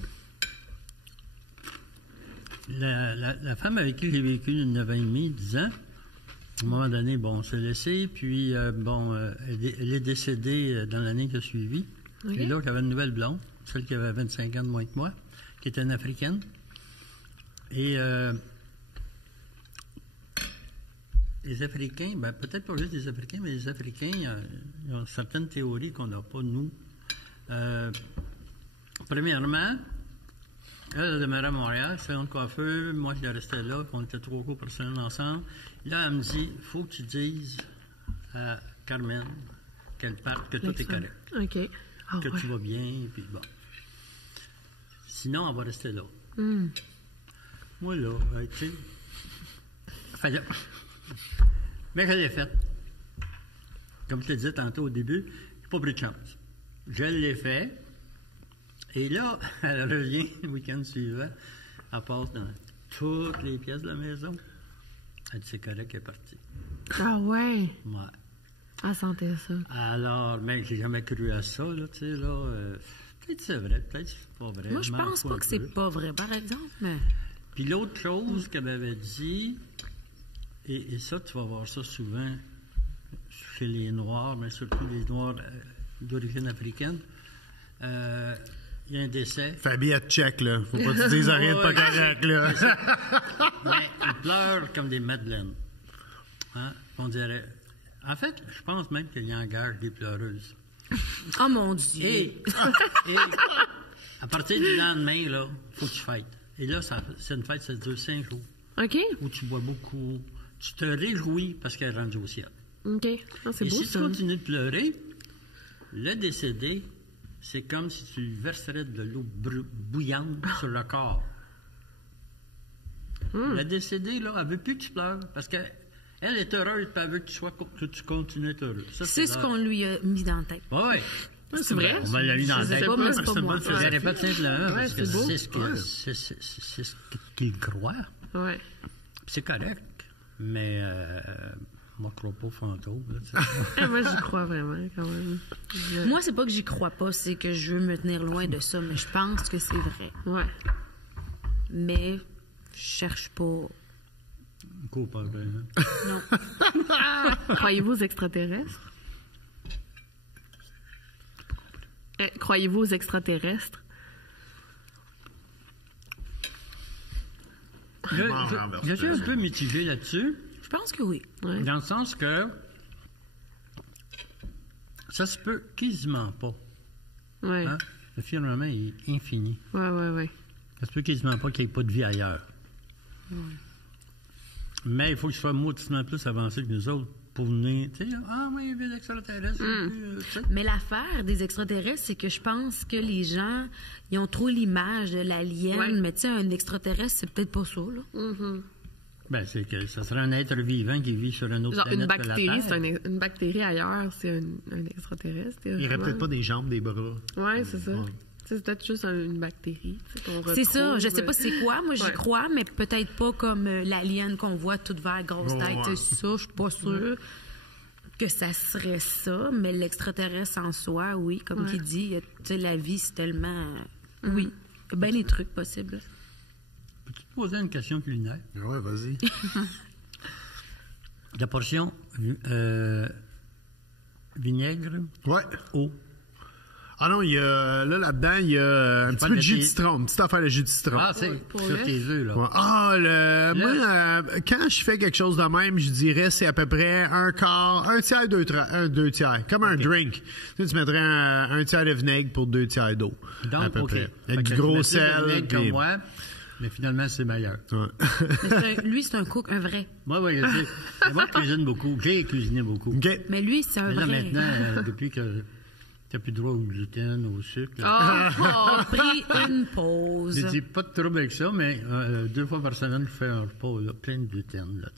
La femme avec qui j'ai vécu 9 ans et demi, 10 ans, à un moment donné, on s'est laissé, puis, elle est décédée dans l'année qui a suivi. Okay. Et là, j'avais une nouvelle blonde, celle qui avait 25 ans de moins que moi, qui était une Africaine. Et les Africains, peut-être pas juste les Africains, mais les Africains, ils ont certaines théories qu'on n'a pas, nous. Premièrement, elle demeurait à Montréal, salon de coiffeur, moi je restais là, on était 3 couples personnels ensemble. Là, elle me dit, il faut que tu dises à Carmen qu'elle parte, que tout est correct. OK. Que tu vas bien, puis bon. Sinon, elle va rester là. Moi, là, tu sais. Mais je l'ai faite. Comme je te disais tantôt au début, j'ai pas pris de chance. Je l'ai fait. Et là, elle revient le week-end suivant. Elle passe dans toutes les pièces de la maison. Elle dit, c'est correct, elle est partie. Ah ouais? Ouais. Elle sentait ça. Alors, mais j'ai jamais cru à ça, là, tu sais, là. Peut-être c'est vrai, peut-être c'est pas vrai. Moi, je pense pas que c'est pas vrai, par exemple, mais... Puis l'autre chose qu'elle m'avait dit, et ça, tu vas voir ça souvent chez les Noirs, mais surtout les Noirs d'origine africaine, il y a un décès. Fabi, elle te check, là. Faut pas que tu dises rien de pas correct, là. Mais ils pleurent comme des madeleines. Hein? On dirait... En fait, je pense même qu'il engage des pleureuses. Oh mon Dieu! Et à partir du lendemain, là, il faut que tu fêtes. Et là, c'est une fête, ça dure 5 jours. OK. Où tu bois beaucoup. Tu te réjouis parce qu'elle est rendue au ciel. OK. Ah, c'est beau, si ça. tu continues de pleurer, le décédé, c'est comme si tu verserais de l'eau bouillante sur le corps. Le décédé, là, elle veut plus que tu pleures parce que Elle est heureuse, puis elle veut que tu continues d'être heureux. Ça, c'est ce qu'on lui a mis dans la tête. Oui. C'est vrai? On va l'aller dans la tête. C'est pas moi. Je répète simplement, parce que beau. c'est ce qu'il croit. Ouais. C'est correct, mais moi, je crois pas aux fantômes. Moi, j'y crois vraiment, quand même. Moi, c'est pas que j'y crois pas, c'est que je veux me tenir loin de ça, mais je pense que c'est vrai. Ouais. Mais je cherche pas... Coupable, Non. Croyez-vous aux extraterrestres? Croyez-vous aux extraterrestres? Je suis un peu mitigé là-dessus. Je pense que oui. Ouais. Dans le sens que ça se peut quasiment pas. Ouais. Hein? Le firmament est infini. Ouais. Ça se peut quasiment pas qu'il n'y ait pas de vie ailleurs. Ouais. Mais il faut qu'ils soient mauditement plus avancés que nous autres pour venir, tu sais, oui, il y a des extraterrestres. Mais l'affaire des extraterrestres, c'est que je pense que les gens, ils ont trop l'image de l'alien. Ouais. Mais tu sais, un extraterrestre, c'est peut-être pas ça, là. Mm-hmm. Ben, c'est que ça serait un être vivant qui vit sur un autre Genre, planète que la Terre. une bactérie ailleurs, c'est un extraterrestre. Il aurait peut-être pas des jambes, des bras. Ouais, c'est ça. C'est peut-être juste une bactérie. C'est ça. Je sais pas c'est quoi. Moi, j'y crois, mais peut-être pas comme l'alien qu'on voit toute vert, grosse tête. Ouais. Ça, je suis pas sûre que ça serait ça. Mais l'extraterrestre en soi, oui. Comme il dit, tu sais, la vie, c'est tellement... Oui. Il y a bien des trucs possibles. Peux-tu te poser une question culinaire? Ouais, vas-y. La portion vinaigre, Ouais. eau. Ah non, il y a, là-dedans, il y a un petit peu de jus de citron, une petite affaire de jus de citron. Ah, c'est sur tes œufs, là. Ouais. Moi, quand je fais quelque chose de même, je dirais c'est à peu près un tiers, deux tiers. Comme un drink. Tu mettrais un tiers de vinaigre pour 2 tiers d'eau. Donc, à peu près. Avec du tu gros mets sel. plus de vinaigre puis- comme moi, mais finalement, c'est meilleur. Ouais. Lui, c'est un cook, un vrai. Moi, je sais. Moi, je cuisine beaucoup. J'ai cuisiné beaucoup. OK. Mais lui, c'est un Mais là, vrai. maintenant, depuis que tu n'as plus droit au gluten, au sucre, Il a pris une pause. j'ai dit pas de trouble avec ça, mais 2 fois par semaine, je fais un repas là, plein de gluten. Là,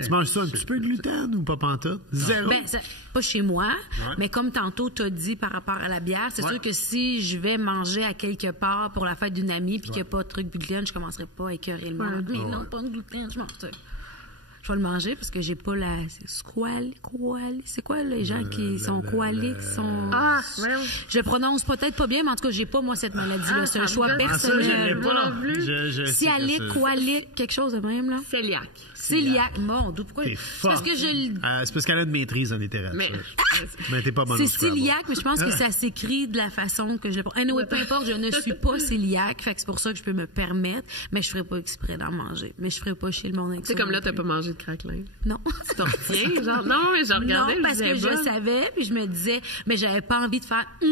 Tu manges ça un petit peu de gluten ou pas pantoute? Zéro? Ben, pas chez moi, mais comme tantôt tu as dit par rapport à la bière, c'est sûr que si je vais manger à quelque part pour la fête d'une amie puis qu'il n'y a pas de truc de gluten, je commencerai pas à écœurer le monde. Mais non, pas de gluten, je mange ça. Je vais le manger parce que j'ai pas la... C'est quoi les gens qui sont koaliques? Voyons. Je le prononce peut-être pas bien, mais en tout cas, j'ai pas, moi, cette maladie-là. C'est un choix Ah, ça, je personnel. l'ai pas. non plus. Sialique, koalique, quelque chose de même, là. Cœliaque. Cœliaque. Mon Dieu, pourquoi? T'es C'est parce que je... c'est parce qu'elle a une maîtrise en littérature. Mais t'es pas bonne au C'est Scrabble. cœliaque, mais je pense que ça s'écrit de la façon que je le... Anyway, peu importe, je ne suis pas cœliaque, fait que c'est pour ça que je peux me permettre, mais je ferais pas exprès d'en manger. Mais je ferais pas chez le monde avec ça. C'est comme là, non t'as plus. pas mangé de craquelin. Non. Tu t'en retiens, genre, non, mais je regardais, Non, parce que je savais, puis je me disais, mais j'avais pas envie de faire, là,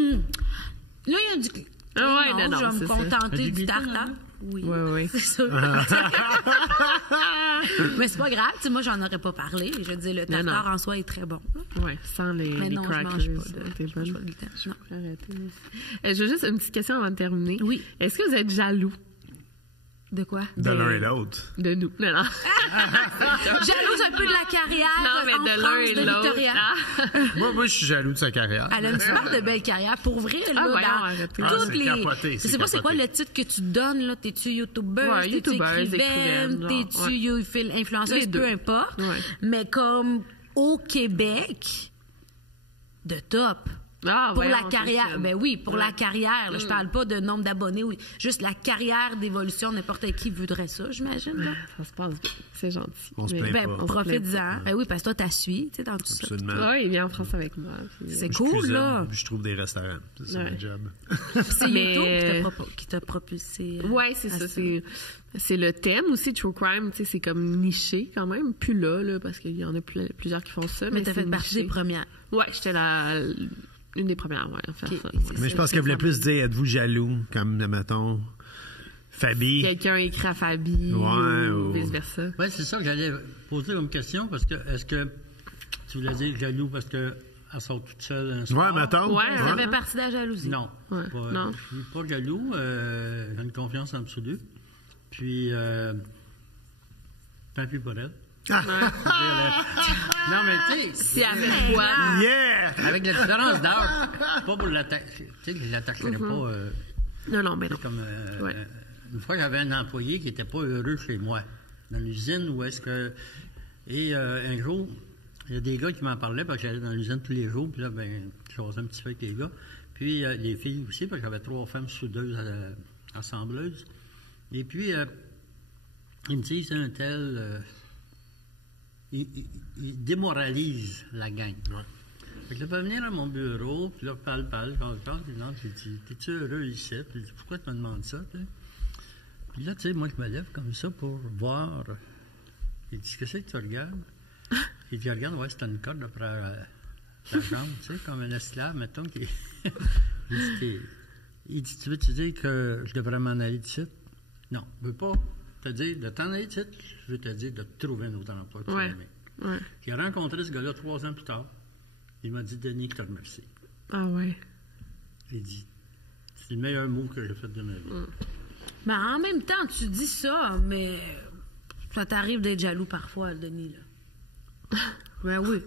il y a du... Ah ouais, non, je vais me c'est ça. contenter du tartare. Oui. Oui. C'est ça. Mais c'est pas grave, tu sais, moi, j'en aurais pas parlé. Je veux dire, le tartare en soi est très bon. Oui, sans les non, crackers. je mange pas T'es bonne. je mange pas de gluten. Non. Je veux juste une petite question avant de terminer. Oui. Est-ce que vous êtes jaloux De quoi? De l'un et l'autre. de nous? Non. Jalouse un peu de la carrière Non, mais en de France l'un et de Victoria. l'autre. Moi, je suis jaloux de sa carrière. Elle a une super de belle carrière. Pour vrai, là, voyons, dans arrêtez. toutes c'est les... capoté, je c'est sais pas c'est quoi capoté. le titre que tu donnes, là. T'es-tu YouTuber? Ouais, t'es-tu YouTubeuse, écrivaine? écrivaine, T'es-tu genre, influenceuse? Les Peu deux. importe. Ouais. Mais comme au Québec, de top. Ah, Pour voyons, la carrière, c'est ça. ben oui, pour la carrière. Là, je parle pas de nombre d'abonnés, oui. Juste la carrière d'évolution, n'importe qui voudrait ça, j'imagine. Là. Ça se passe bien. C'est gentil. On se Mais- plaint Ben, pas. profite-en. Ben oui, parce que toi, t'as suivi, tu sais, dans tout ça. Absolument. Ouais, il vient en France avec moi. puis- C'est Je cool, cuisine, là. Je trouve des restaurants. C'est ça, Ouais. mon job. C'est Mais- YouTube qui t'a propulsé. Ouais, c'est à ça. C'est le thème aussi, True Crime. Tu sais, c'est comme niché quand même. Plus là, parce qu'il y en a plusieurs qui font ça. Mais t'as c'est fait partie niché. des premières. Ouais, j'étais une des premières, ouais, à faire Ok. ça. C'est Mais je pense qu'elle voulait plus dire, êtes-vous jaloux, comme, mettons, Fabi. Quelqu'un écrit à Fabi Ouais, ou ou- vice-versa. Oui, c'est ça que j'allais poser comme question, parce que est-ce que tu voulais dire jaloux parce qu'elle sort toute seule un soir? Ouais, mettons. Ouais, Ça ouais. fait partie de la jalousie. Non. Ouais, non. Je suis pas jaloux. J'ai une confiance absolue. Puis, tant pis pour elle. Non, mais tu sais... Si avec quoi? Yeah! Avec la différence d'âge, c'est pas pour l'attaquer. Tu sais, je l'attaquerais pas... Non, mais non. Comme, une fois, j'avais un employé qui n'était pas heureux chez moi, dans l'usine, où est-ce que... Et un jour, il y a des gars qui m'en parlaient, parce que j'allais dans l'usine tous les jours, puis là, ben, je jasais un petit peu avec les gars. Puis les filles aussi, parce que j'avais 3 femmes soudeuses assembleuses. Et puis, ils me disent, un tel... il démoralise la gang. Ouais. Fait que là, il va venir à mon bureau, puis là, parle, j'ai dit, t'es-tu heureux ici? Puis il dit, pourquoi tu me demandes ça? Puis là, tu sais, moi, je me lève comme ça pour voir. Il dit, qu'est-ce que tu regardes? Il dit, regarde, ouais, c'est une corde après la jambe, tu sais, comme un esclave, mettons. Il dit, tu veux-tu dire que je devrais m'en aller d'ici? Non, je veux pas te dire de t'en aller d'ici, je veux te dire de te trouver un autre emploi. Ouais. J'ai rencontré ce gars-là 3 ans plus tard. Il m'a dit, Denis, je te remercie. Ah ouais. J'ai dit, c'est le meilleur mot que j'ai fait de ma vie. Ben, en même temps, tu dis ça, mais ça t'arrive d'être jaloux parfois, Denis, là. Ben oui.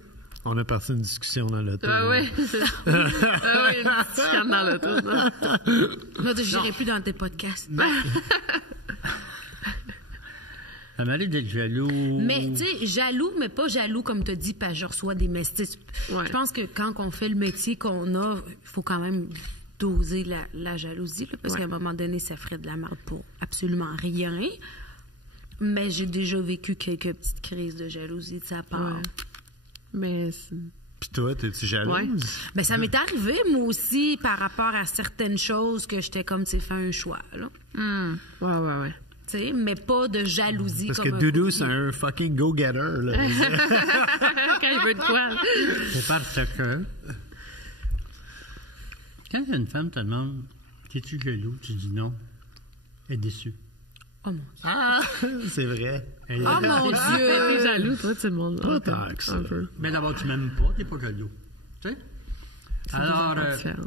On a parti une discussion dans l'auto. Ah oui. Une petite chicane dans l'auto. Moi, je n'irai plus dans tes podcasts. Ça m'arrive d'être jaloux. Mais, tu sais, jaloux, mais pas jaloux, comme tu as dit, parce que je reçois des messages. Ouais. Je pense que quand on fait le métier qu'on a, il faut quand même doser la jalousie, là, parce qu'à un moment donné, ça ferait de la merde pour absolument rien. Mais j'ai déjà vécu quelques petites crises de jalousie de sa part. Ouais. Mais... Puis toi, t'es-tu jalouse? Ouais. Ben, ça m'est arrivé, moi aussi, par rapport à certaines choses que j'étais comme, tu sais, fait un choix, là. Ouais. T'sais, mais pas de jalousie. Parce comme que Doudou, c'est un fucking go-getter. Là. Quand il veut de quoi? C'est parce que quand une femme te demande « T'es-tu jaloux? » Tu dis non. Elle est déçue. Oh mon Dieu. Ah! C'est vrai. Oh mon Dieu! T'es jaloux, toi, tu me Pas tant que ça. Mais d'abord, tu m'aimes pas, t'es pas jaloux. Tu sais? Alors,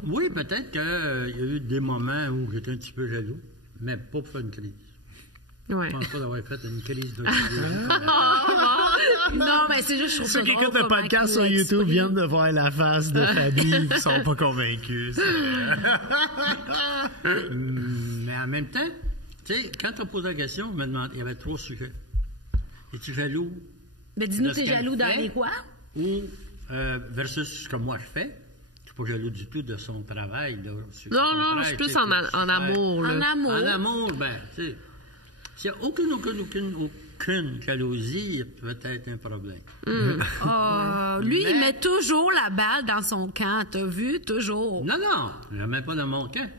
oui, peut-être qu'il y a eu des moments où j'étais un petit peu jaloux, mais pas pour faire une crise. Ouais. Je pense pas d'avoir fait une crise de Non, mais c'est juste, je trouve ça Ceux qui écoutent le podcast sur YouTube viennent de voir la face de Fabi et sont pas convaincus. Mais en même temps, tu sais, quand tu as posé la question, il y avait 3 sujets. Es-tu jaloux? Mais dis-nous, t'es jaloux dans les quoi? Ou versus ce que moi je fais. Je suis pas jaloux du tout de son travail. Là, non, je suis plus en amour. Là. En amour. En amour, ben, tu sais. S'il n'y a aucune jalousie, peut-être un problème. Lui, il met toujours la balle dans son camp. T'as vu? Toujours. Non, je ne la mets pas dans mon camp.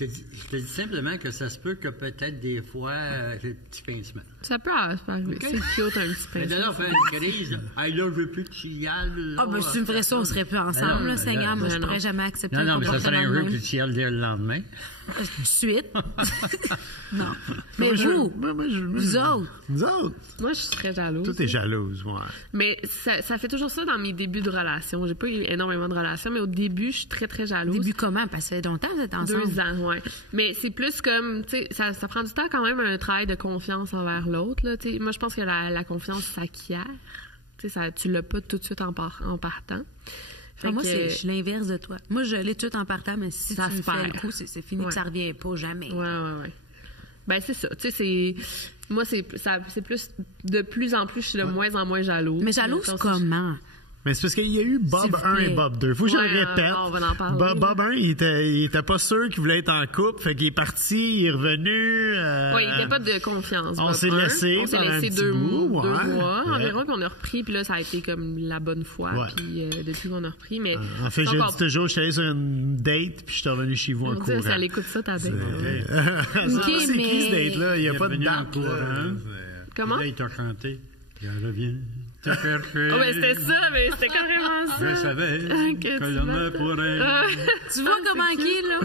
Je te dis simplement que ça se peut que peut-être des fois, j'ai un petit pincement. Ça peut arriver. Okay. C'est cute, un petit pincement. Mais d'ailleurs, faire une crise, là, je veux plus que tu y ailles. Ben, si tu me ferais ça, on serait plus ensemble, là, Seigneur. Moi, je ne pourrais jamais accepter un comportement. Non, mais ça serait un jeu que tu y ailles dès le lendemain. Tout de suite. Non. Mais vous autres. Nous autres. Moi, je suis très jalouse. Toi, t'es jalouse, ouais. Mais ça fait toujours ça dans mes débuts de relation. J'ai pas eu énormément de relations, mais au début, je suis très, très jalouse. Début comment? Parce que ça fait longtemps que vous êtes ensemble. 2 ans, ouais. Mais c'est plus comme, tu sais, ça prend du temps quand même, un travail de confiance envers l'autre, là. Tu sais, moi, je pense que la confiance s'acquiert. Tu sais, tu l'as pas tout de suite en partant. Moi, je suis l'inverse de toi. Moi, je l'ai tout en partant, mais si ça tu me fais le coup, c'est fini, que ça revient pas jamais. Ouais. Ben, c'est ça. Tu sais, moi, c'est plus... De plus en plus, je suis de moins en moins jalouse. Mais jalouse comment? Mais c'est parce qu'il y a eu Bob 1 et Bob 2. Faut que je le répète. On va en parler. Bob 1, il était pas sûr qu'il voulait être en couple. Fait qu'il est parti, il est revenu. Oui, il n'y a pas de confiance. On s'est laissé 2 mois environ, puis on a repris. Puis là, ça a été comme la bonne fois. Ouais. Puis depuis qu'on a repris. Mais en fait, j'ai dit toujours, je suis allé sur une date, puis je suis revenu chez vous en courant. Ça l'écoute ça, ta date. C'est qui ce date-là? Il n'y a pas de date. Comment? Là, il t'a chanté. Puis elle revient. Oh, mais c'était ça, mais c'était carrément ça. Je savais que l'homme pourrait. Tu vois comment qui, là?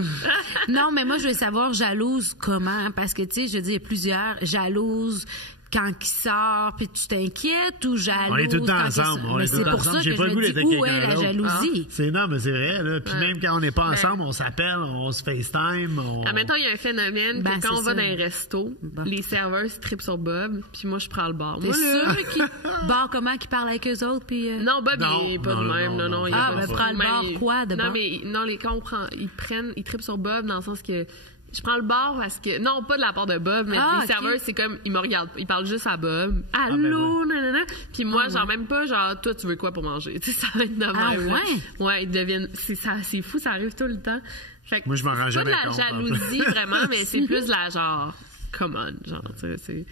Non, mais moi, je veux savoir jalouse comment. Parce que, tu sais, je dis, il y a plusieurs jalouses quand il sort, puis tu t'inquiètes ou jalouse? On est tout le temps ensemble. C'est pour ça que je me dis, où est la jalousie? Non, mais c'est vrai, là. Puis même quand on n'est pas ensemble, on s'appelle, on se FaceTime. Admettons, il y a un phénomène que quand on va dans un resto, les serveurs se trippent sur Bob, puis moi, je prends le bar. T'es sûr qu'il bar comment, qu'il parle avec eux autres, puis... Non, Bob, il est pas de même. Non, il est pas mais prends le bar quoi, de Non, mais quand on prend... Ils trippent sur Bob dans le sens que... Je prends le bar parce que... Non, pas de la part de Bob, mais les serveurs, c'est comme... Ils me regardent. Ils parlent juste à Bob. Allô, nanana. Puis moi, genre, même pas, genre, toi, tu veux quoi pour manger? Tu sais, ça va être de même. Ah ouais? Ouais, ils deviennent... C'est fou, ça arrive tout le temps. Fait que moi, je m'en rends jamais compte. C'est pas de la jalousie, vraiment, mais c'est plus de la, genre... Come on, genre, tu sais, c'est...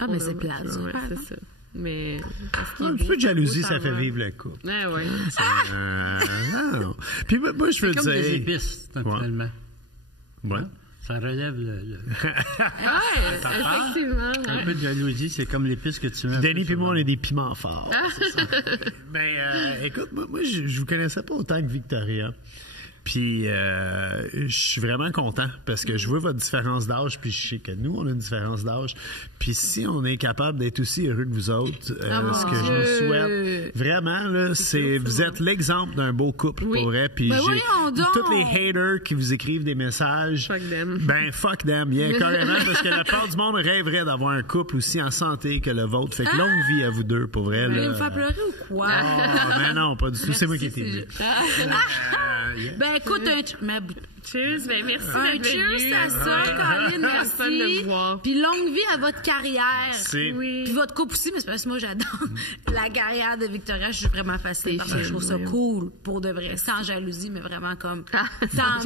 Ah, mais c'est plate, ouais, c'est ça. Mais... Un petit peu de jalousie, ça fait vivre le couple. Ouais. Non. Puis moi, je veux dire... C'est comme des épices, finalement. Ouais. Ça relève le... effectivement. Un peu de jalousie, c'est comme l'épice que tu mets. Denis et moi, on est des piments forts. Mais écoute, moi je vous connaissais pas autant que Victoria. Puis je suis vraiment content parce que je vois votre différence d'âge, puis je sais que nous, on a une différence d'âge. Puis si on est capable d'être aussi heureux que vous autres, ce que je vous souhaite, vraiment, là, c'est vous êtes l'exemple d'un beau couple, pour vrai. Puis tous les haters qui vous écrivent des messages, fuck them. Ben fuck them, bien carrément, parce que la part du monde rêverait d'avoir un couple aussi en santé que le vôtre. Fait que longue vie à vous deux, pour vrai. Vous voulez me faire pleurer ou quoi? Mais non, pas du tout. C'est moi qui ai été dit. Ben écoute, cheers, ben merci un cheers à ça, Colin, merci. Puis longue vie à votre carrière. Puis votre couple aussi, mais c'est parce que moi j'adore la carrière de Victoria, je suis vraiment fascinée parce que je trouve ça cool, pour de vrai, sans jalousie, mais vraiment comme...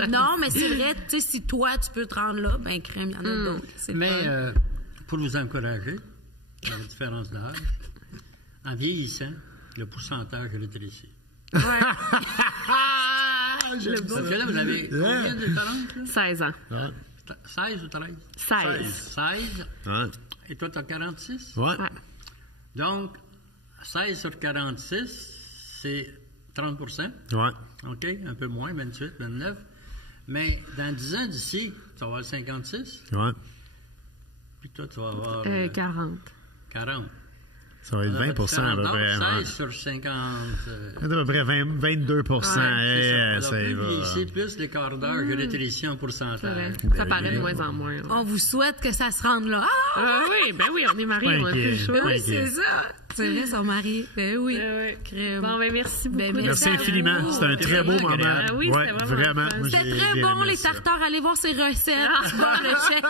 non, mais c'est vrai, tu sais, si toi tu peux te rendre là, ben crème, il y en a d'autres. Mais pour vous encourager, la différence d'âge, en vieillissant, le pourcentage rétrécit. Ouais. Ça fait là, vous avez combien de talents? 16 ans. 16 ou 13? 16. Ouais. Et toi, tu as 46? Ouais. Donc, 16 sur 46, c'est 30%. Ouais. OK? Un peu moins, 28, 29. Mais dans 10 ans d'ici, tu vas avoir 56. Ouais. Puis toi, tu vas avoir... 40. 40. Ça va être 20 à peu près. 16 sur 50. À peu près 22 ça y va. Ici, plus les quarts d'heure que rétrécit en pourcentage. Ça paraît de moins en moins. On vous souhaite que ça se rende là. Oui, on est mariés, on a plus chaud. Oui, c'est ça. C'est vrai, son mari. Ben oui. Bon, ben merci beaucoup. Merci infiniment. C'était un très beau moment. Oui, c'était vraiment. C'était très bon, les tartares. Allez voir ses recettes. Le chef.